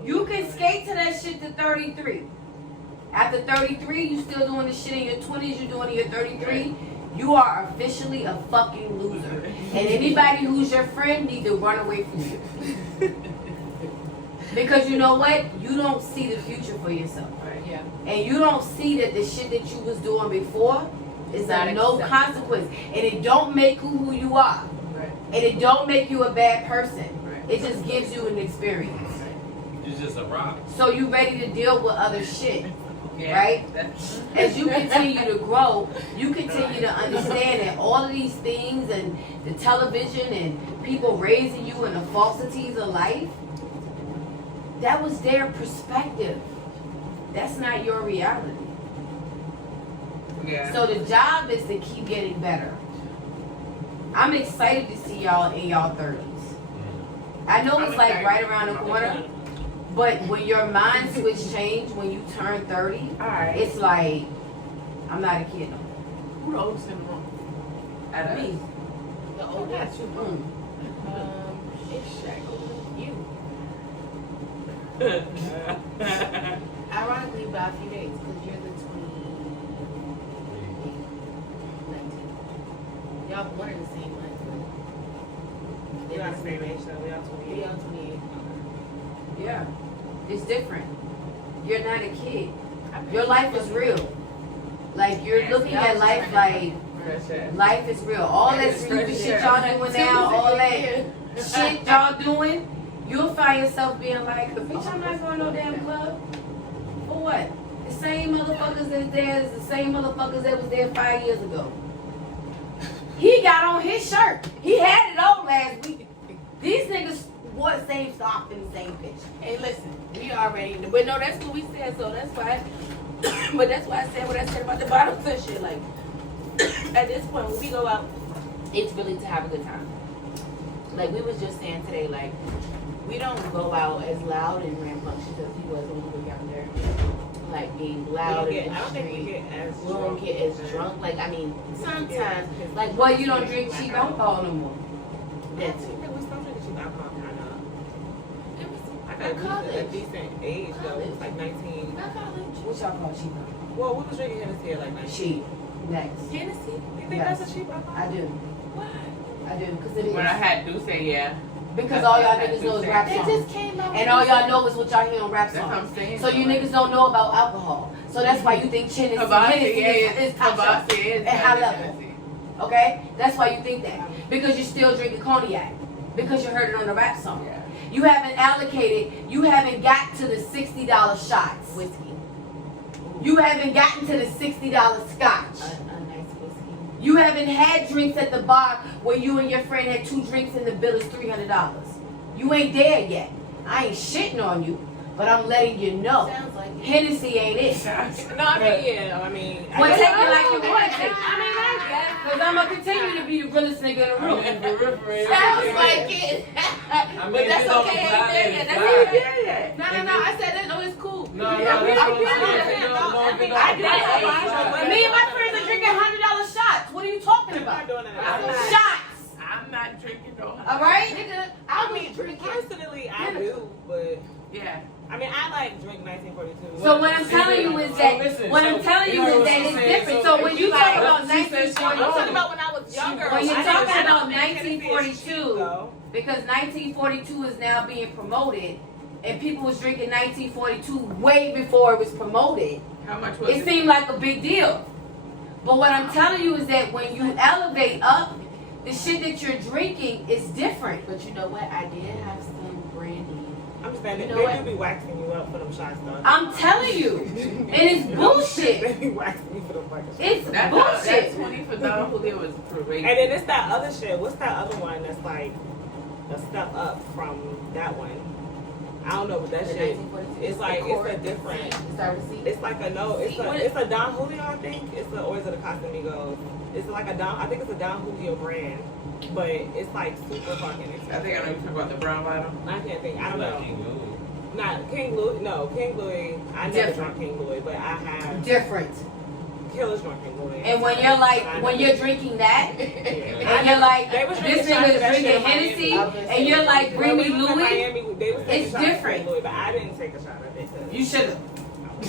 You can skate to that shit to 33. After 33, you still doing the shit in your 20s, you're doing it in your 33. You are officially a fucking loser. And anybody who's your friend need to run away from you. Because you know what? You don't see the future for yourself. Right, yeah. And you don't see that the shit that you was doing before is Not of no acceptable. consequence. And it don't make you who you are. Right. And it don't make you a bad person. Right. It just gives you an experience. It's just a rock. So you ready to deal with other shit, Yeah, right? that's- As you continue to grow, you continue to understand that all of these things and the television and people raising you and the falsities of life, that was their perspective. That's not your reality. Yeah. So the job is to keep getting better. I'm excited to see y'all in y'all 30s. I know it's like right around the corner, but when your mind switch change when you turn 30, Alright. it's like, I'm not a kid no more. Who the oldest in the room? At Me. The oldest. Mm. It's Shaq over you. Ironically, by a few days, because you're the 19. Y'all born in the same month, but We are the same age, so we are we 28. all 28. Yeah. It's different. You're not a kid. Your life is real. Like, you're looking at life like, life is real. All that stupid shit y'all doing now, all that shit y'all doing, you'll find yourself being like, bitch, I'm not going to no damn club. For what? The same motherfuckers that's there is the same motherfuckers that was there 5 years ago. He got on his shirt. He had it on last week. These niggas wore the same sock and the same bitch. Hey, listen, we already, but no, that's what we said, so that's why, but that's why I said what I said about the bottoms and shit. Like, at this point, when we go out, it's really to have a good time. Like, we was just saying today, like, we don't go out as loud and rambunctious as he was when we were younger. Like, being loud I and don't think we extreme. get as We don't get as drunk. Like, I mean, sometimes, like, Well, you don't drink cheap alcohol no more. that too. We stopped drinking cheap alcohol, kind of. It was I at got college. a decent age, though. It was like 19. Not college. What y'all call cheap alcohol? Well, we was drinking Hennessy at like 19. Cheap. Next. Hennessy? You think Yes. that's a cheap alcohol? I do. What? I do. Because it is. When I had to say yeah. Because all y'all niggas know is rap They songs. just came out. And all y'all know is what y'all hear on rap That's what songs. I'm saying. So you niggas don't know about alcohol. So that's why you think Hennessy is top shelf is at high level. Okay? That's why you think that. Because you're still drinking cognac. Because you heard it on the rap song. Yeah. You haven't you haven't got to the $60 shots. Whiskey. You haven't gotten to the $60 scotch. A nice whiskey. You haven't had drinks at the bar where you and your friend had 2 drinks and the bill is $300. You ain't there yet. I ain't shitting on you, but I'm letting you know. Sounds like it. Hennessy ain't it. No, I mean, yeah. I mean, Well, I take guess- it like you want to take it. I mean, I guess. Because I'm going to continue to be the realest nigga in the room. Sounds like it. But that's okay, ain't there yet. That's okay. No. I said that. No, it's cool. No, that's what I'm saying. I did. Me and my friends are drinking $100 shots. What are you talking I'm about? not doing that. Shots. I'm not drinking no. All right? Nigga, I mean, personally, I do, but Yeah. I mean, I like drink 1942. So what I'm telling you is that what I'm telling you is that it's different. So when you talk about I'm talking 1942, about when I was younger. when you're I talking didn't about think Hennessy is cheap, 1942, though. because 1942 is now being promoted, and people was drinking 1942 way before it was promoted. How much was It seemed like a big deal. But what I'm telling you is that when you elevate up, the shit that you're drinking is different. but you know what? I did have some brandy. I'm just saying, You know they what? do be waxing you up for them shots, though. I'm telling you, and it's They bullshit. be waxing me for them fucking shots. It's that bullshit. 20 for Don Julio was crazy. And then it's that other shit. What's that other one that's like a step up from that one? I don't know, but that The shit. 1942. It's like The it's a different. Start receipt. It's like a no. It's See, what- a Don Julio, I think. It's a, or is it a Casamigos? It's like a Don. I think it's a Don Julio brand, but it's like super fucking expensive. I think I know you're talking about the brown bottle. I can't think. I don't know. Louis. Not King Louis. No, King Louis. I never Different. drunk King Louis, but I have Different. Killers drunk King Louis. And when you're like, when you're drinking that, Yeah. and you're like, They was this drinking shots nigga of that is shit drinking in Miami. Hennessy, I was gonna and say, you're like, bring me When we was in Louis, Miami, they was taking It's shots of different. King Louis, but I didn't take a shot of it. 'cause- you should have.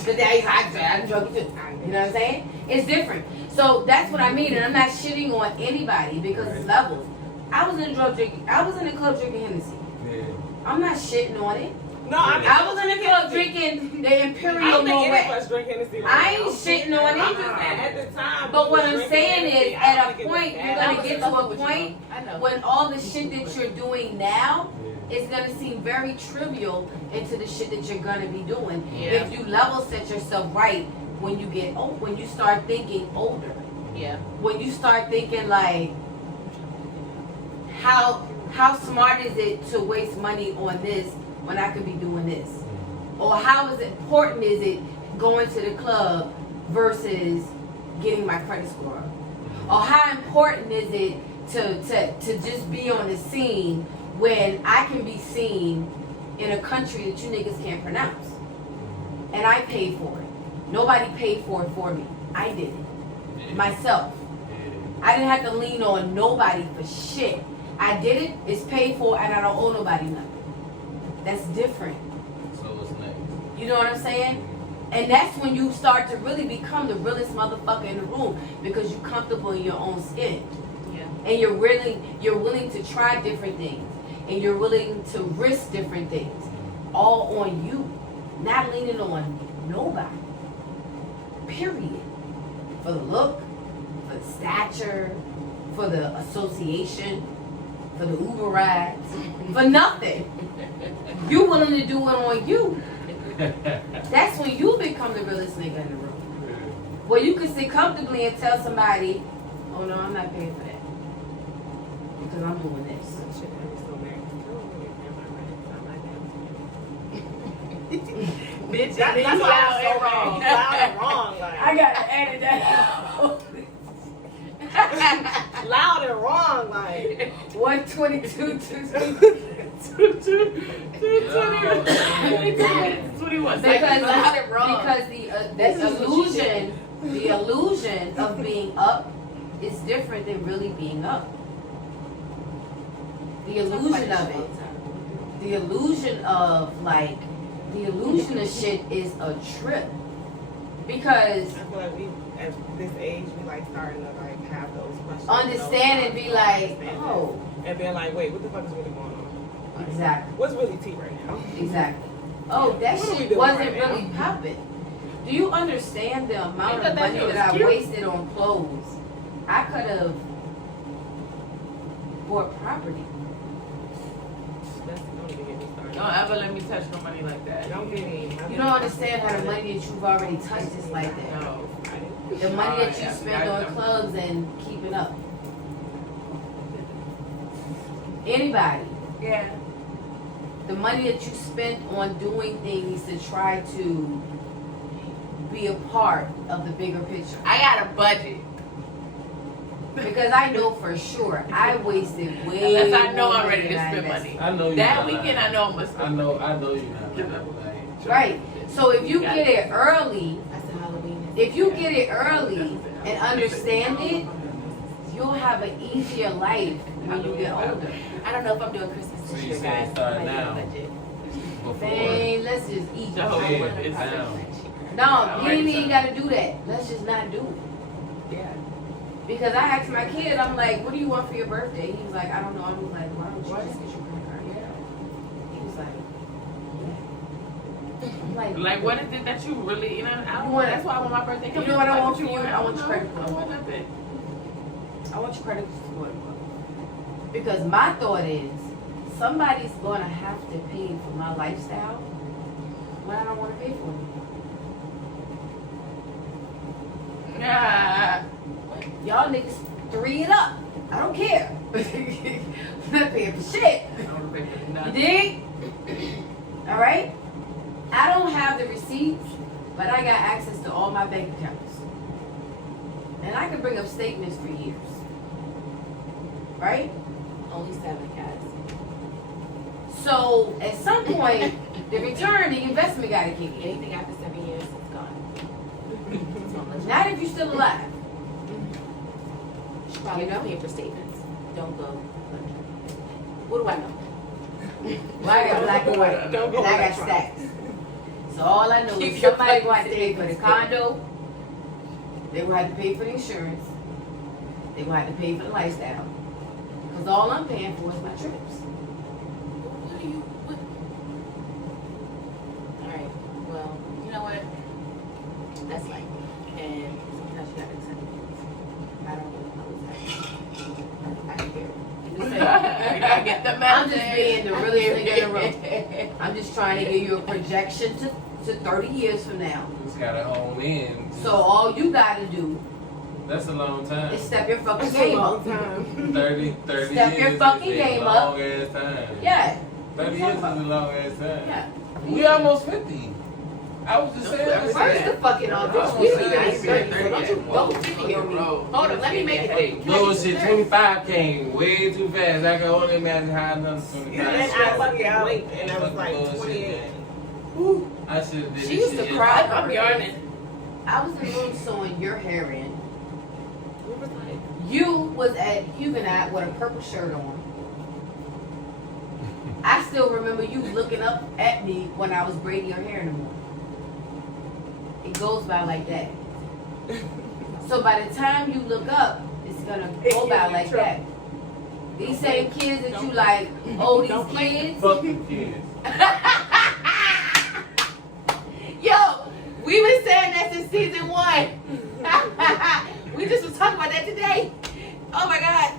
But that is hot, I drunk it too. You know what I'm saying? It's different. So that's what I mean, and I'm not shitting on anybody because it's levels. I was in the club drinking Hennessy. Yeah. I'm not shitting on it. No, I mean, I was in the club drinking the I Imperial don't think any of Moet. us drink Hennessy. Right I ain't now. shitting on I'm it. just saying at the time. But we what was I'm drinking saying is, Hennessy, I at don't a think it was point, bad. you're gonna get to a point I know. when all the shit that you're doing now it's gonna seem very trivial into the shit that you're gonna be doing. Yeah. If you level set yourself right when you get old, when you start thinking older. Yeah. When you start thinking like, how smart is it to waste money on this when I could be doing this? Or how important is it going to the club versus getting my credit score up? Or how important is it to just be on the scene when I can be seen in a country that you niggas can't pronounce? And I paid for it. Nobody paid for it for me. I did it. Myself. I didn't have to lean on nobody for shit. I did it, it's paid for, and I don't owe nobody nothing. That's different. So what's next? You know what I'm saying? And that's when you start to really become the realest motherfucker in the room, because you're comfortable in your own skin. Yeah. And you're willing to try different things. And you're willing to risk different things. All on you. Not leaning on nobody. Period. For the look, for the stature, for the association, for the Uber rides, for nothing. You willing to do it on you. That's when you become the realest nigga in the room. Well, you can sit comfortably and tell somebody, oh no, I'm not paying for that. Because I'm doing this. Bitch, That's loud why and I'm wrong. so loud and wrong. Like, I gotta edit that out. loud and wrong. Like 122, 21 because seconds. Loud and wrong. because the illusion of being up is different than really being up. The illusion of it. The illusion of like, the illusion of shit is a trip. Because I feel like we, at this age, we like starting to like have those questions. understand and be like, oh, And being like, wait, what the fuck is really going on? exactly, What's really tea right now? exactly. Oh, that What are we shit doing wasn't right now? really popping. Do you understand the amount I of thought that money shit was that I cute. wasted on clothes? I could have bought property. Don't even get me started. Don't ever let me touch no money like that. Don't get me. You don't understand how the money that you've already touched is like that. No. The money that you Yeah, spend yeah, on yeah. clubs and keeping up. Anybody. Yeah. The money that you spent on doing things to try to be a part of the bigger picture. I got a budget. Because I know for sure I wasted way Unless I know more I'm ready than to I spend invested. money. I know you. That not weekend, lying. I know I'm gonna spend I know you're not lying. Like, Right. So if you get it early, That's the Halloween. if you get it early and understand it, you'll have an easier life when you get older. I don't know if I'm doing Christmas So this you year, saying guys. start I might now? need a budget. Before. Man, let's just eat. Jehovah's Yeah, Witness. it's down. No, you ain't even gotta do that. Let's just not do it. Yeah. Because I asked my kid, I'm like, what do you want for your birthday? He was like, I don't know. I was like, why don't you just get your credit card? Yeah. He was like, yeah. I'm Like, what is it that you really, you know, I don't You want, want- that's why I want my birthday. you know what I Like, want for you? want? I want your know. credit I card. want nothing. I want your credit score. Because my thought is, somebody's gonna have to pay for my lifestyle when I don't want to pay for it. Yeah. Y'all niggas 3 it up. I don't care. I'm not paying for shit. I don't wanna pay for You nothing. dig? Alright? I don't have the receipts, but I got access to all my bank accounts. And I can bring up statements for years. Right? Only 7, guys. So at some point, the return, the investment gotta kick in. Anything after 7 years, it's gone. Not if you're still alive. Should probably You know? pay for statements. Don't go. What do I know? Well, I got black and white. Don't go And I got electronic. stacks. So all I know Keep is your somebody fucking going to have to pay for the savings. condo. They will have to pay for the insurance. They will have to pay for the lifestyle. Because all I'm paying for is my trips. What do you? What? All right. Well, you know what? That's life. And sometimes you gotta accept it. I don't know how it's happening. I don't care. You just say, I gotta get the I'm just being the realest nigga in the room. I'm just trying to give you a projection to 30 years from now. Just gotta home in. So all you gotta do That's a long time. is step your fucking game up. 30 Step your years fucking is game a up. long ass time. Yeah. 30 years is a long ass time. Yeah. We almost 50. I was just saying. First the fucking all bitch. We don't even make 30, so don't you go 50 on me. Hold on, let me make it. Bullshit, 25 came way too fast. I can only imagine how another 25. And then I fucking wait, and I was like 28. I should have did She this used to shit. cry. I'm yarning. I was in the room sewing your hair in. We was like, You was at Huguenot with a purple shirt on. I still remember you looking up at me when I was braiding your hair in the morning. It goes by like that. So by the time you look up, it's gonna go by like that. These same kids that you like, oh, these kids. Fucking kids. Yo, we been saying that since season 1. We just was talking about that today. Oh my God.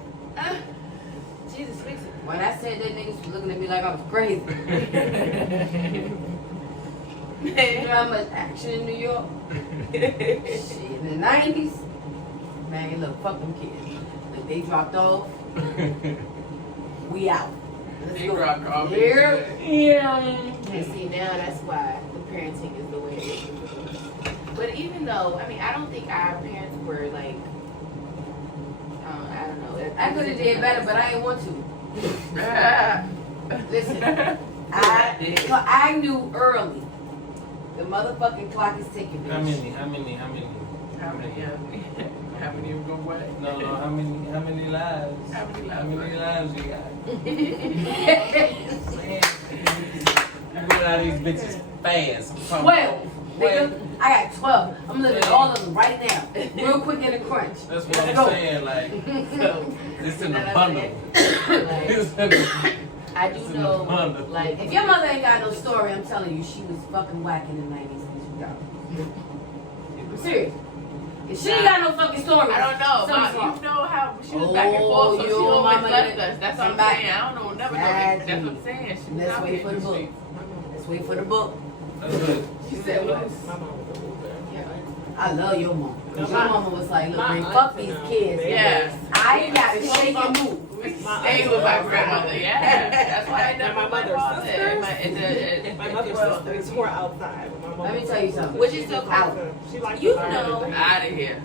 Jesus fix it. When I said that, niggas was looking at me like I was crazy. You know how much action in New York? Shit, in the 90s, man, look, fuck them kids. Like they dropped off, we out. Let's They go. dropped off. Here. Yeah. And see, now that's why the parenting is the way it is. But even though, I mean, I don't think our parents were like, I don't know. I could have did better, but I didn't want to. Listen, I knew early. The motherfucking clock is ticking. How bitch. many? How many of them go what? No, how many lives? How many lives? How many lives you got? You going out these bitches fast. 12. Nigga, I got 12. I'm living all of them right now. Real quick in a crunch. That's what Let's I'm go. saying. Like, it's in the Like, bundle. It's in the I do know, like, If your mother ain't got no story, I'm telling you, she was fucking whack in the 90s when she got. I'm serious. If she ain't got no fucking story, I don't know. something's You wrong. know how she was back and forth, so she your always mama left did- us. That's what I'm somebody- saying. I don't know, never know. Exactly. That's what I'm saying. She was Let's out wait here for in the book. streets. Let's wait for the book. That's good. She said what? my mom was a loser. I love your mom. No, Your my- mama was like, look, my man, aunt fuck and these them, kids. they- Yeah. I ain't got to shake and move. We stayed with my grandmother. Yeah. That's why I And never my mother's father. sisters? My mother's Well, sisters were outside. My mom Let me was tell you outside. something. Which is so Out. She liked You to learn know- everything. out of here.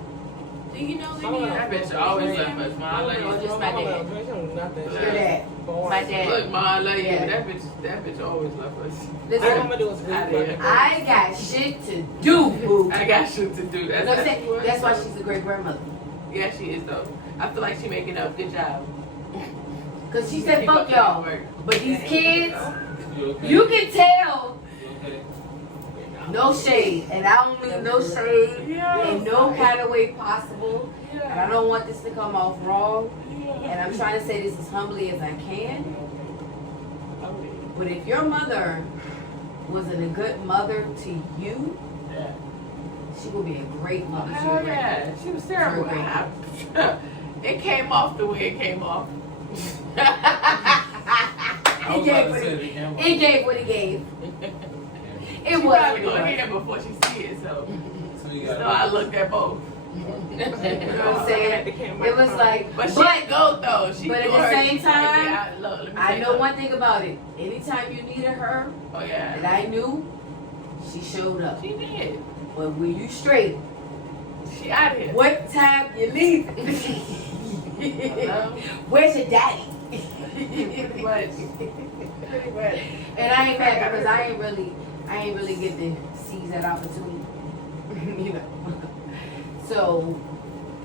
do you know My any mom- of That bitch always left us. Ma, I love Or you. just my dad? She don't know nothing. Your dad. Born. My dad. Look, Ma, I love you. Yeah. That bitch always left us. All Listen, I'm gonna do is read Outta fucking here. books. I got shit to do, boo. I got shit to do. You know what I'm saying? That's why she's a great grandmother. Yeah, she is though. I feel like she making up. Good job. Cause she said, Keep fuck up that y'all. work. But these kids, You okay? you can tell, You okay? no shade. And I don't mean no shade in no kind of way possible. And I don't want this to come off wrong. And I'm trying to say this as humbly as I can. But if your mother wasn't a good mother to you, Yeah. she will be a great mother to Hell your yeah. She was terrible. Sure, It came off the way it came off. I It was gave about what to say it, the camera. it gave what it gave. It She was probably what it gonna was. hear it before she see it, so. So you So I got looked at both. You know what I'm saying? It was like, But she but ain't go though. She but at do the her- same time, Yeah, look, let me I tell you know one thing about it. Anytime you needed her, Oh yeah. that I knew, she showed up. She did. But when you straight, She out of here. what time you leaving? Hello? Where's your daddy? Pretty much. Pretty much. And I ain't mad because I ain't really get to seize that opportunity. You know. So,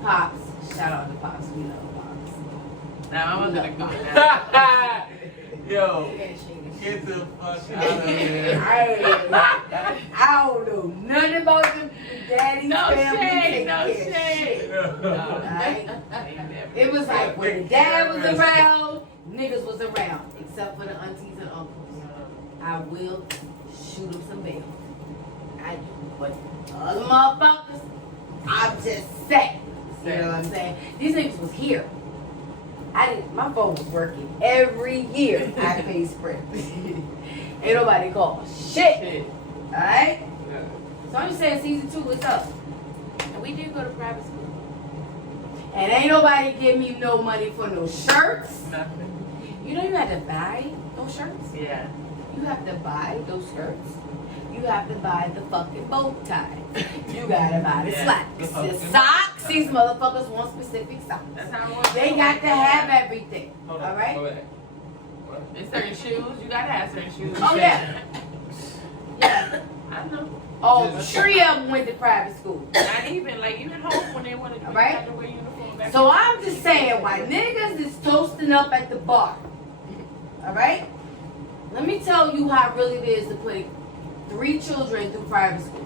Pops, shout out to Pops. We love Pops. Now I'm gonna go now. Yo, get the fuck out of here. I don't know nothing about the daddy's No family. shade, Take no care of shade. shit. Alright? It It was like when the dad was around, niggas was around, except for the aunties and uncles. I will shoot them some bail. I do. But other motherfuckers, I'm just saying. You know what I'm saying? These niggas was here. My phone was working every year. I paid Sprint. Ain't nobody called. Shit. Alright? So I'm just saying season 2, what's up? And we did go to private school. And ain't nobody give me no money for no shirts. Nothing. You know you had to buy those shirts? Yeah. You have to buy those skirts. You have to buy the fucking bow tie. You gotta buy the slacks. The socks. These motherfuckers want specific socks. That's how it was. They got to have everything. Hold on. Alright? Go ahead. And certain shoes, you gotta have certain shoes. Oh, yeah. Yeah. I know. All 3 of them went to private school. Not even, like, even home when they wanted to Right. have to wear uniform back. So I'm just saying, why niggas is toasting up at the bar. Alright? Let me tell you how really it is to put 3 children through private school.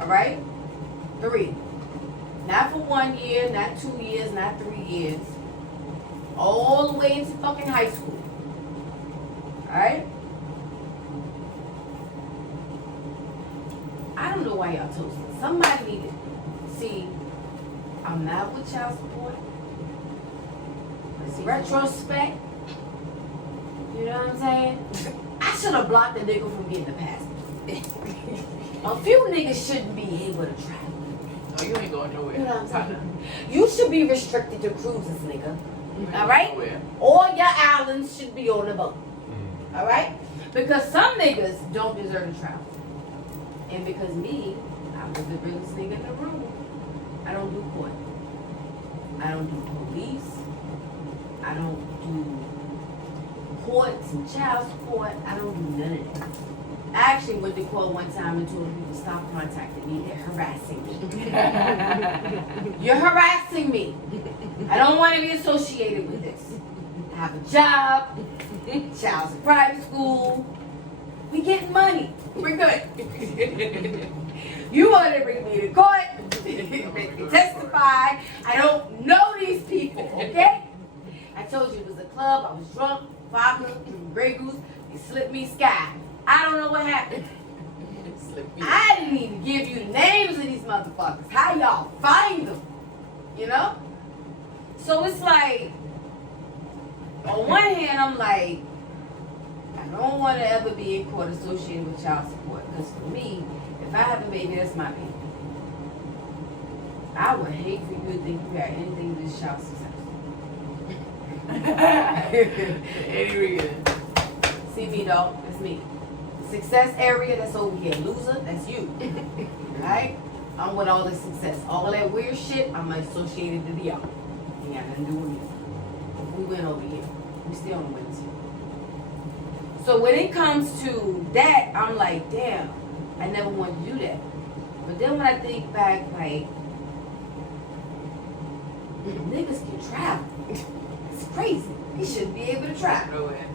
Alright? 3. Not for 1 year, not 2 years, not 3 years. All the way into fucking high school. Alright? I don't know why y'all toasting. Somebody need to see. I'm not with child support. Retrospect. You know what I'm saying? I should have blocked the nigga from getting the passport. A few niggas shouldn't be able to travel. Oh, you ain't going nowhere. You know what I'm saying? You should be restricted to cruises, nigga. You ain't Alright? going nowhere. All your islands should be on the boat. Alright? Because some niggas don't deserve to travel. And because me, I was the realest nigga in the room. I don't do court. I don't do police. I don't do courts and child support. I don't do none of that. I actually went to court one time and told people to stop contacting me. They're harassing me. You're harassing me. I don't want to be associated with this. I have a job. Child's in private school. We get money. We're good. You want to bring me to court, make me testify. I don't know these people, okay? I told you it was a club. I was drunk, vodka, drinking Grey Goose. They slipped me sky. I don't know what happened. I didn't even give you the names of these motherfuckers. How y'all find them? You know? So it's like, on one hand, I'm like, I don't want to ever be in court associated with child support. Because for me, if I have a baby, that's my baby. I would hate for you to think you got anything to do with child success. Any reason. See me, dog? That's me. Success area, that's over here. Loser, that's you. Right? I'm with all the success. All that weird shit, I'm associated to the other. Ain't got nothing to do with me. We win over here. We still on the winning team. So when it comes to that, I'm like, damn, I never wanted to do that. But then when I think back, like, niggas can travel. It's crazy. They shouldn't be able to travel. Nowhere.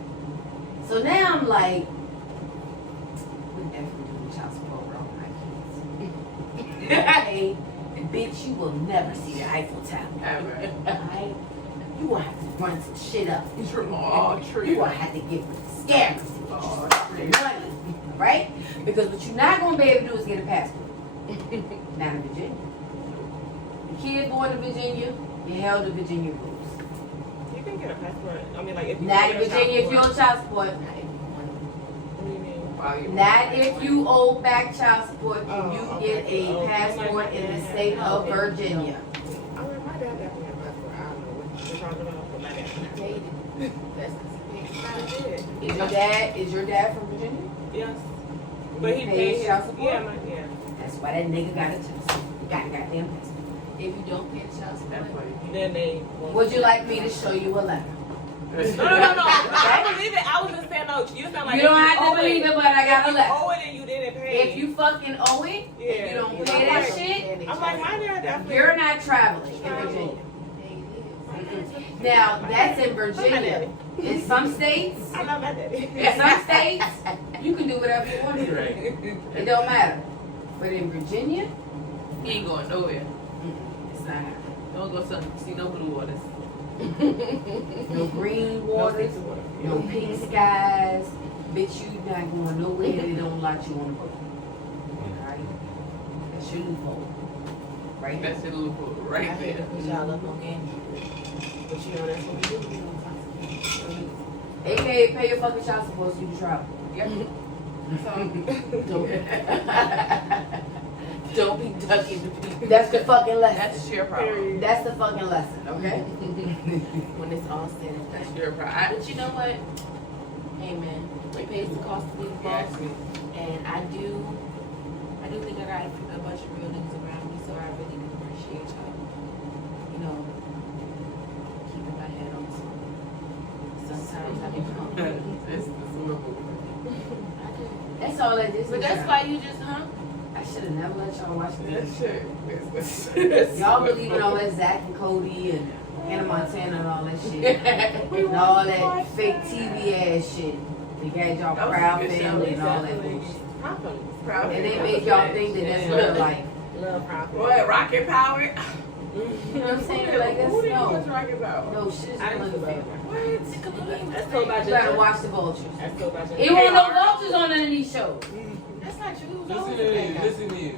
So now I'm like, we definitely doing child support around my kids. Hey, bitch, you will never see the Eiffel Tower. Ever. Right? You will have to run some shit up. Oh, true. You will have to get with the scammers. Oh, The money. Right? Because what you're not going to be able to do is get a passport. Not in Virginia. The kid born in Virginia, you're held to Virginia rules. You can get a passport. I mean, like, if you Not in get a Virginia if you're child on child support. support. What do you mean? Wow, you- Not if you owe back child support, can you Oh, get okay. a Oh, passport in the state of Virginia. I mean, my dad definitely had a passport. I don't know what you're talking about, but my dad. That's Is your dad from Virginia? Yes. But he Pays paid child his, support? yeah, That's why that nigga got a child support. Got a goddamn passport. if you don't pay child support. That's funny. Then they. Would you like me to show you a letter? No. I believe it. I was just saying, no, you sound like You don't have to believe it, but I got a if you letter. owe it and you didn't pay. If you fucking owe it, if you don't pay that shit, I'm like, my dad definitely. you're not traveling in Virginia. Now, that's in Virginia. In some states, I love my daddy. in some states, you can do whatever you want to do. Right. It don't matter. But in Virginia, He ain't going nowhere. it's not happening. Don't go see no blue waters. No green waters, no pink skies. Bitch, you not going nowhere. They don't let you on the boat. Alright? That's your loophole. right there. That's your little food I right hate to there. put y'all up on game. But you know that's what we do. AKA pay your fucking child support so you can travel. Yep. Don't be ducking the people. That's the fucking lesson. That's your problem. That's the fucking lesson, okay? When it's all said and done. That's your problem. But you know what? Hey man, it pays the cost to be the boss. And I do think I got a bunch of real niggas around me, so I really do appreciate y'all. You know, keeping my head on something. Sometimes I become. It's the little food. I do. That's all that is. But that's why you just, huh? I should have never let y'all watch That this. shit. Y'all believe in all that Zach and Cody and Hannah Montana and all that shit. And all that fake TV ass shit. They had y'all That was proud a good show. family and all that bullshit. Proud And they of make y'all think that that's real life. Love profit. What? Rocket Power? You know what I'm saying? Like that's Who did you watch no. Rocket Power? No shit is I didn't Nickelodeon love family. What? That's told by You gotta Ginger. watch the vultures. That's told by Ginger. It won't no vultures on none of these shows. That's not true. Listen to you. Listen to you.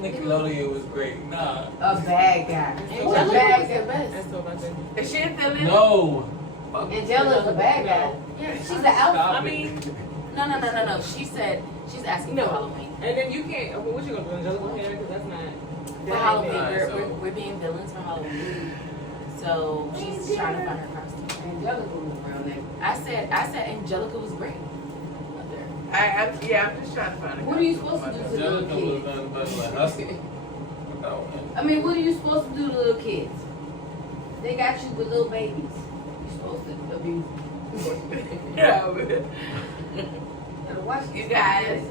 Nickelodeon was great. Nah. A bad guy. Angelica A was bad the guy. best. That's told by Ginger. Is she still in? No. Angela's a bad guy. Yeah, She's the alpha. Stop I mean, it. No. She said she's asking No. for Halloween. and then you can't. Okay, what you gonna do? Angelica Hair? Because that's not. For Halloween, Alright, we're being villains for Halloween. So she's trying to find her costume. Angelica was around there. I said Angelica was great. Up there. I'm just trying to find a What are you supposed to do to little Angelica was kids? nothing but like hustling. I mean, what are you supposed to do to little kids? They got you with little babies. You're supposed to abuse them. Yeah, but Gotta watch you this. guys,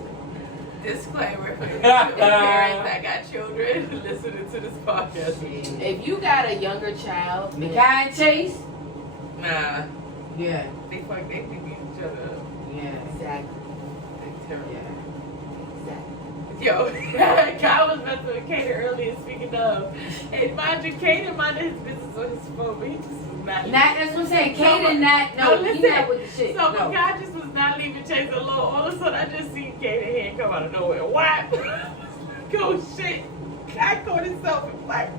disclaimer for parents that got children listening to this podcast. If you got a younger child, Mikai and Chase? Nah, Yeah. they think each other up. Yeah. exactly. They terrible. Yeah. Yo, Kyle was messing with Kaden earlier, speaking of. And mind you, Kaden minded his business on his phone, but he just was not. Not, that's what I'm saying. Kaden not, No, no, he listen. not with the shit. So No. the guy just was not leaving Chase alone. All of a sudden, I just see Kaden hand come out of nowhere. Whap! Go shit. Guy caught himself and like,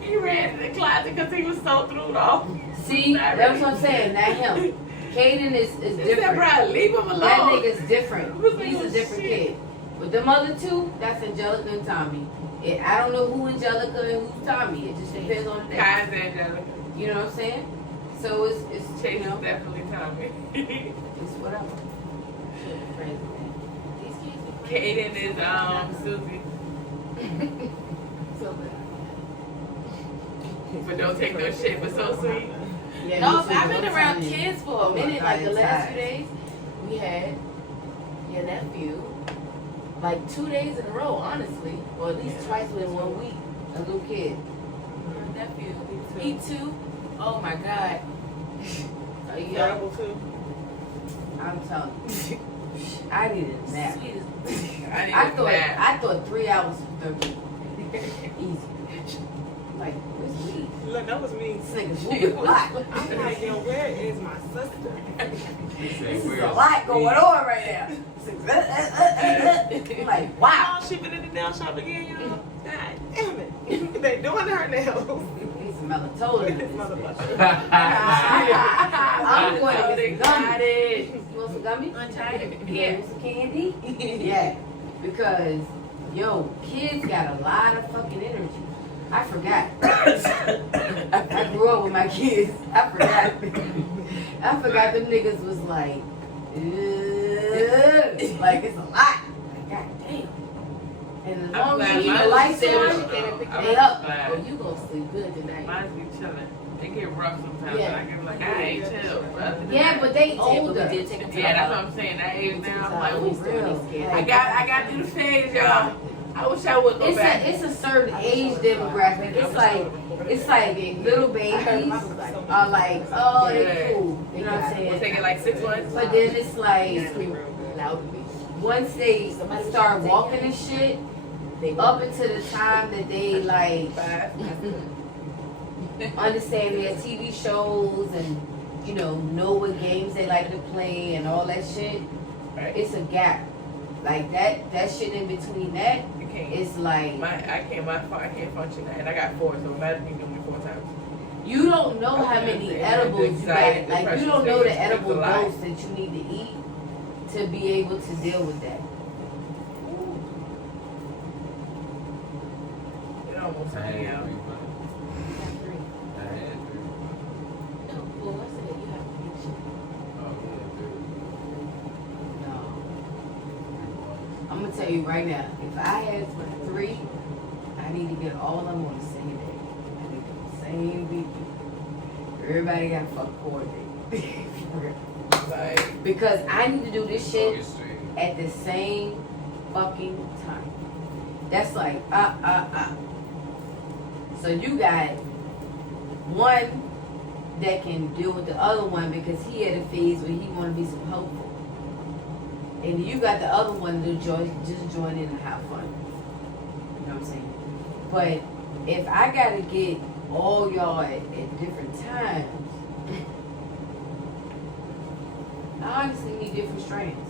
he ran to the closet because he was so through off. See, that's what I'm saying. Not him. Kaden is He said, different. bro, leave him alone. That nigga's different. I was like, He's oh, a different shit. kid. With them other two, that's Angelica and Tommy. I don't know who Angelica and who's Tommy. It just depends on the day. Kai's Angelica. You know what I'm saying? So it's Chase you know, is definitely Tommy. it's whatever. These kids are Kaden is Susie. so good. But don't take no shit, but so sweet. Yeah, No, you see I've what been I'm around saying? kids for a Oh my minute. God, Like the it's last hot. 2 days, we had your nephew, like 2 days in a row, honestly, or at least twice within 1 week. A little kid. Your nephew, he too. Oh my God. Oh, yeah. Terrible too. I'm telling you. I needed a nap. Sweet as I I thought 3 hours was 30. Easy. Like, where's me? Look, that was me. This nigga's moving a lot. I'm like, yo, where is my sister? This is a lot going on right now. I'm like, wow. Oh, she been in the nail shop again, y'all. God damn it. They doing her nails. Need some melatonin. This motherfucker. I'm going to get some Got gummy. it. You want some gummy? untied. Yeah. Some candy? Yeah. Because, yo, kids got a lot of fucking energy. I forgot. I grew up with my kids. I forgot. I forgot them niggas was like, ugh. Like it's a lot. Like, God damn. And as I'm long as glad you keep mine the lights said on, she came and picked they her up. Oh, you gonna sleep good tonight. Mine's be chilling. They get rough sometimes, Yeah. and I get like, I ain't chill. Yeah, but they But we older. did take them to Yeah, the that's what house. I'm saying. That age now, I'm Oh, like, we ooh, real. I got to do the phase, y'all. I wish I would go back. It's a certain age demographic. It's like little babies are like, oh, they cool. You know what I'm We'll take saying? it like 6 months. But then it's like Loudly. once they start walking and shit, up until the time that they like understand their TV shows and you know what games they like to play and all that shit, Right. it's a gap. Like that shit in between that, You can't it's like I can't function that, and I got 4, so imagine you doing it 4 times. you don't know how many edibles you got. Like you don't know the edible dose that you need to eat to be able to deal with that. It almost took me out. I'm gonna tell you right now, if I had 3, I need to get all of them on the same day. I need the same weekend. Everybody got to fuck coordinate. Like, Because I need to do this shit at the same fucking time. That's like, So you got one that can deal with the other one because he had a phase where he want to be so helpful. And you got the other one to just join in and have fun. You know what I'm saying? But if I gotta get all y'all at different times, I honestly need different strains.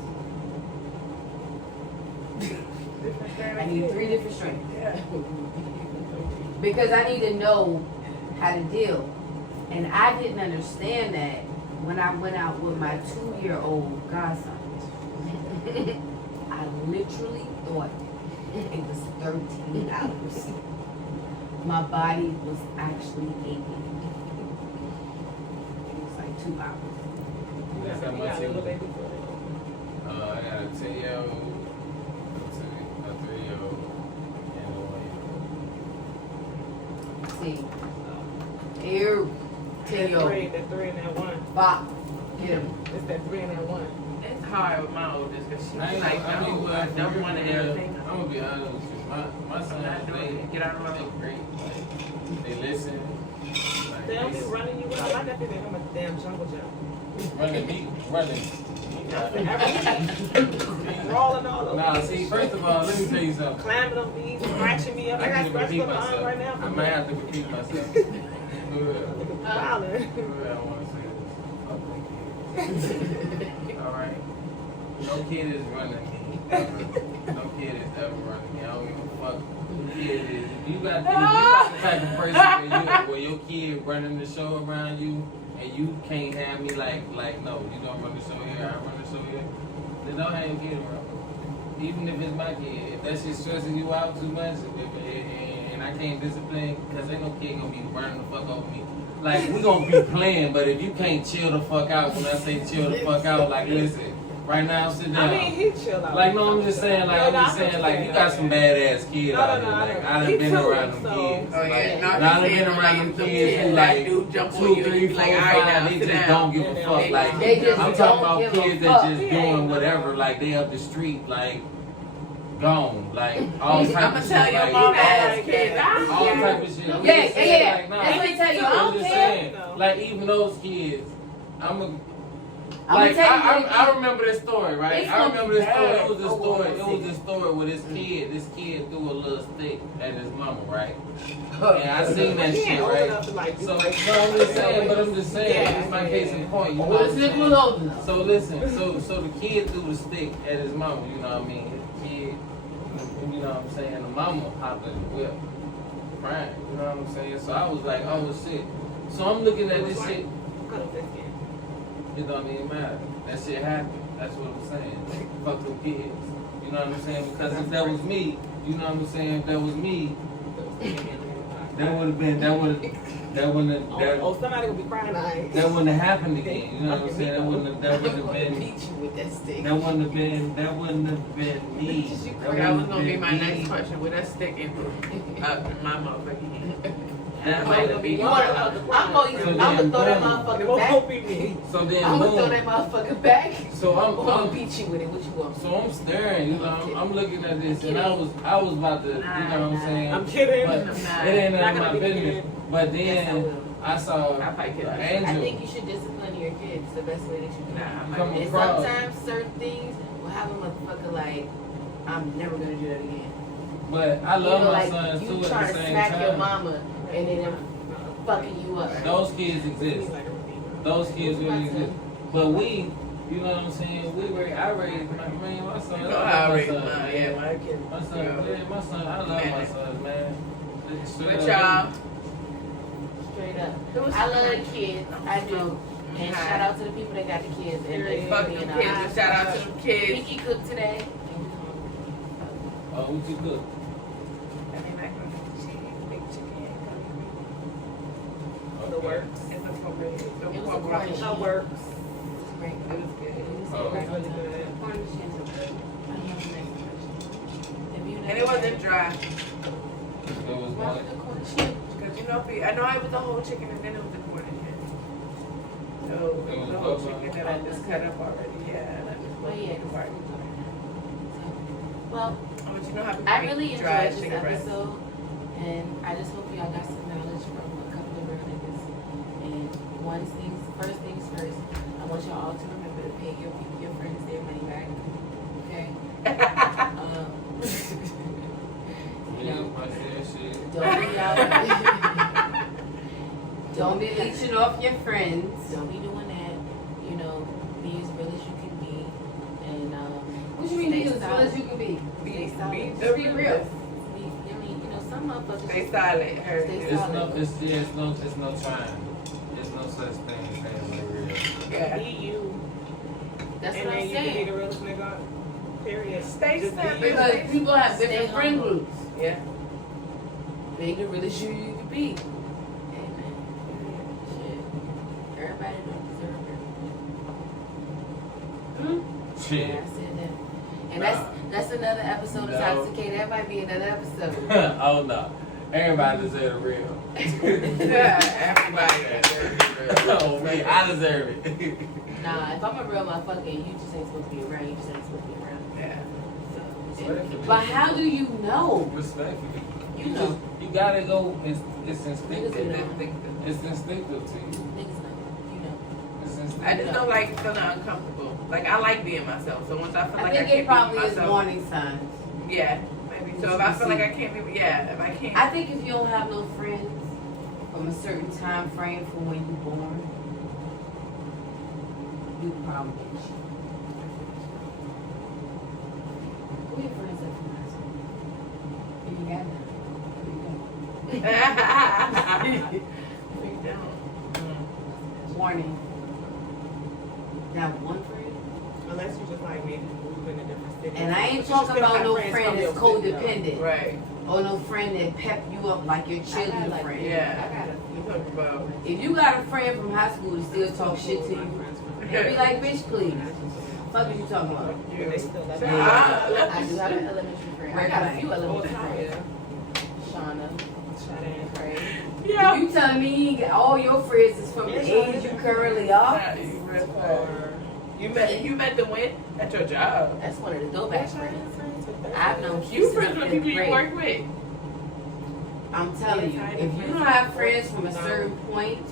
I need 3 different strains. yeah. Because I need to know how to deal. And I didn't understand that when I went out with my 2-year-old godson. I literally thought it was 13 hours. My body was actually aching. It was like 2 hours. That's how much it was. I got a 10-year-old, a 3-year-old, and a 1-year-old. See, here, 10-year-old. That 3 and that 1. Bop, get him. It's that 3 and that 1. It's hard with my oldest because she's like, I no, I don't want to entertain them. I'm gonna be honest with you. My son, Get out of my they great. Like, they listen. Like, They don't be running you out. I got to think I'm a damn jungle gym. running me, running. Rolling all over. Nah, see, first of all, let me tell you something. Climbing on me, scratching me up. I got need to scratched repeat on my arm myself. right now. I might have to repeat myself. Violent. I don't want to say this. Alright? No kid is running me. No kid is ever running me. I don't give a fuck who kid is. If you got the type of person where your kid running the show around you and you can't have me like no, you don't run the show here, I run the show here, then don't have your kid around. Even if it's my kid, if that shit stressing you out too much and I can't discipline, because ain't no kid gonna be running the fuck over me. Like, we gonna be playing, but if you can't chill the fuck out, when I say chill the fuck out, like, listen, right now, sit down. I mean, he chill out. Like, no, I'm just saying, like, you got some badass kids out here. Like, I done been around them kids. Oh, yeah. And I done been around them kids who, like, 2, 3, 4, 5, they just don't give a fuck. Like, I'm talking about kids that just doing whatever, like, they up the street, like, gone, like all type of shit, tell your like mom ass kids, all type of shit. Yeah. Like, nah, Let me tell you, I I'm don't just care. saying, like even those kids, I'ma like tell you I remember this story, right? It's I remember this story. bad. It was a story with this kid. This kid threw a little stick at his mama, right? And I seen that He shit, ain't old right? enough to like do So, like I'm just saying, it's my case in point. You know what I'm saying? So listen, so the kid threw the stick at his mama, you know what I mean? His kid, you know what I'm saying? The mama hopped in the whip, crying, you know what I'm saying? So I was like, oh shit. So I'm looking at this shit, it don't even matter. That shit happened. That's what I'm saying. Fuck them kids. You know what I'm saying? Because if that was me, you know what I'm saying? If that was me, that would have been, that somebody would be crying. that wouldn't have happened again. You know what I'm saying? That wouldn't have been. Beat you with that stick. That wouldn't have been me. That was gonna be my next question. With that stick in my motherfucking hand. That might have been. I'm gonna throw that motherfucker back. So then, I'm gonna throw that motherfucker back. So I'm gonna I'm beat you with it. What you want? so I'm staring. You know, I'm looking at this, and I was about to. You know what I'm saying? I'm kidding. But it ain't none of my business. But then I saw I fight kids. I Angel. think you should discipline your kids. The best way that you can. Nah, Come And across. sometimes certain things will have a motherfucker like, I'm never gonna do that again. But I love my like, sons you too at trying the to same smack your time. mama and then them fucking you up. Those kids exist. Those kids really exist. But we You know what I'm saying? I raised my son. You know how I raised mine. Yeah, my kids. My son, my son, I love my sons, man. But y'all, Straight up. I love the kids. I do. And shout out to the people that got the kids. And they fuck them kids. And shout out to them kids. Kiki cooked today. Oh, what you cook? I mean, like cheese, big chicken, Okay. The works. it's a cornbread. It was a corn The chicken. works. Great. It was good. Oh. Really good. And it wasn't dry. It was Why one. the corn chip? Because you know, I know it was the whole chicken and then it was the corn and shit. So it was the whole chicken that I just cut up already. Yeah, and I just Well, put yeah. the part. Well, But you know how I really dry enjoyed this chicken breast. episode, and I just hope y'all got some knowledge from a couple of real niggas. And first things first, I want y'all all to remember to pay your friends their money back. Okay? You know, Don't be leeching off your friends. don't be doing that. You know, be as real as you can be. And What you mean be as real as you can be? Stay Be solid. Just be real. Some motherfuckers. Stay silent. Her. Stay It's no trying. There's no such thing as being real. Yeah. Be you. That's And what then I'm you can be saying. the realest nigga. Period. Stay Just be silent. you. Because people have Stay different friend humble. groups. Yeah. Be the realest you can be. Amen. Shit. Everybody don't deserve it. Shit. Yeah, I said that. And Nah. that's another episode of No. Toxicated. That might be another episode. Oh no. Everybody deserves the real. Yeah. Everybody. Oh man, I deserve it. Nah, if I'm a real motherfucker, you just ain't supposed to be around. You just ain't supposed to be around. Yeah. So, But how do you know? Respectfully. You You know. just you gotta go. It's Niggas instinctive. know. It's instinctive to you. Niggas know. You know. It's instinctive. I just don't like feeling uncomfortable. Like I like being myself. So once I feel I like think I can't it probably be is myself, warning signs. yeah, maybe. So if I feel like I can't be, yeah, if I can't, I think if you don't have no friends from a certain time frame from when you born, you probably get shit. Who your friends at from high school? If you got none. We don't. Warning. That one friend? Unless you just like maybe move in a different city. And I ain't But you talking still about have no friends friend from that's your city, though. codependent. Right. Or no friend that pep you up like your cheerleader like- friend. Yeah. I got it. You talk about. If you got a friend from high school that still talk shit to you, and be like, bitch, please. Fuck is you talking about? But they still love Ah. you. I do have an elementary friend. I got a few elementary friends. Shauna, Craig. Yeah. You telling me you ain't got all your friends is from the age you currently are? You met them when at your job. That's one of the throwback friends. I've known You since friends with fifth people you grade. work with. I'm telling you, if you don't have friends from a certain point,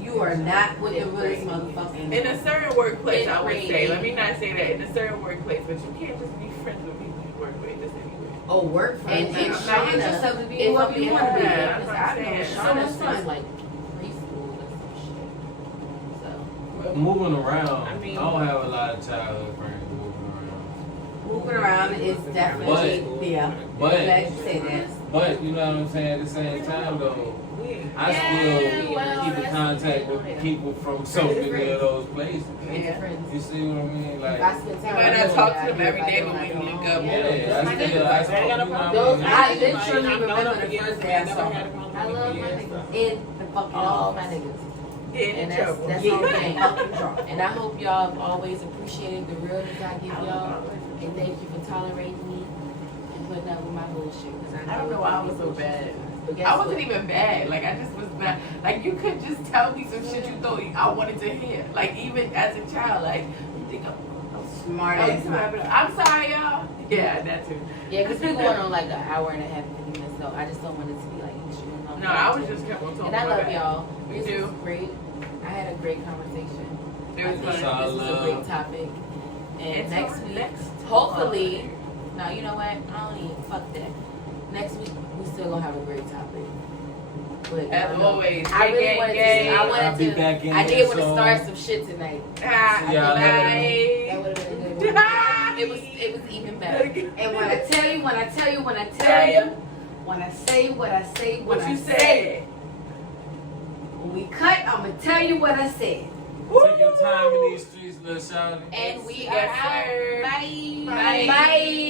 you are not with the realest motherfucker. In a certain workplace, I would Fifth say. grade. Let me not say that. In a certain workplace, but you can't just be friends with people you work with just anywhere. Oh, work friends. And And I'm Shauna not- yourself to be if whoever I'm you want to be. Yeah. Because I've known saying. Shauna So since fun. like preschool or some shit. So, Moving around. I mean- I don't have a lot of childhood friends moving around. Moving around is definitely, yeah. But- Glad you say that. But you know what I'm saying. At the same time, though, I Yeah, still well, keep in that's- contact with people from so many of those places. Yeah. friends. You see what I mean? If Like, I spend time You might with not them, talk to I them do, every if I day, don't, but I when you don't. link up, yeah, those I still, I ain't got a you know what Those, I I mean? literally remember the first day I saw her. I love my niggas. In the fucking All office. my niggas. get in And trouble. that's Get all in thing. fucking trouble. And I hope y'all have always appreciated the realness I give y'all. And thank you for tolerating me and putting up with my bullshit. Cause I don't know why I was so bad. But guess I wasn't what? even bad. Like I just was bad. Like you could just tell me some shit you thought I wanted to hear. Like even as a child, like you think I'm Smart ass. I'm sorry, y'all. Yeah, that too. Yeah, because we're going on like an hour and a half minutes, so I just don't want it to be like extreme. No, I was just kept on talking. And I love about y'all. Me This too. was great. I had a great conversation. It was I think fun. this is a Love. great topic. And Until next week, next hopefully, no, you know what? I don't even fuck that. Next week, we still gonna have a great topic. But but As always. I really wanted to. I I'll wanted be to. back in I here, did want to so- start some shit tonight. Ah, Yeah, I bye. That would have been a good one. It was even better. And when I tell you, when I say what I say, What you said? when we cut, I'm gonna tell you what I said. Take your time in these streets, little shawty. And we Yes, are out. sir. Bye. Bye. Bye.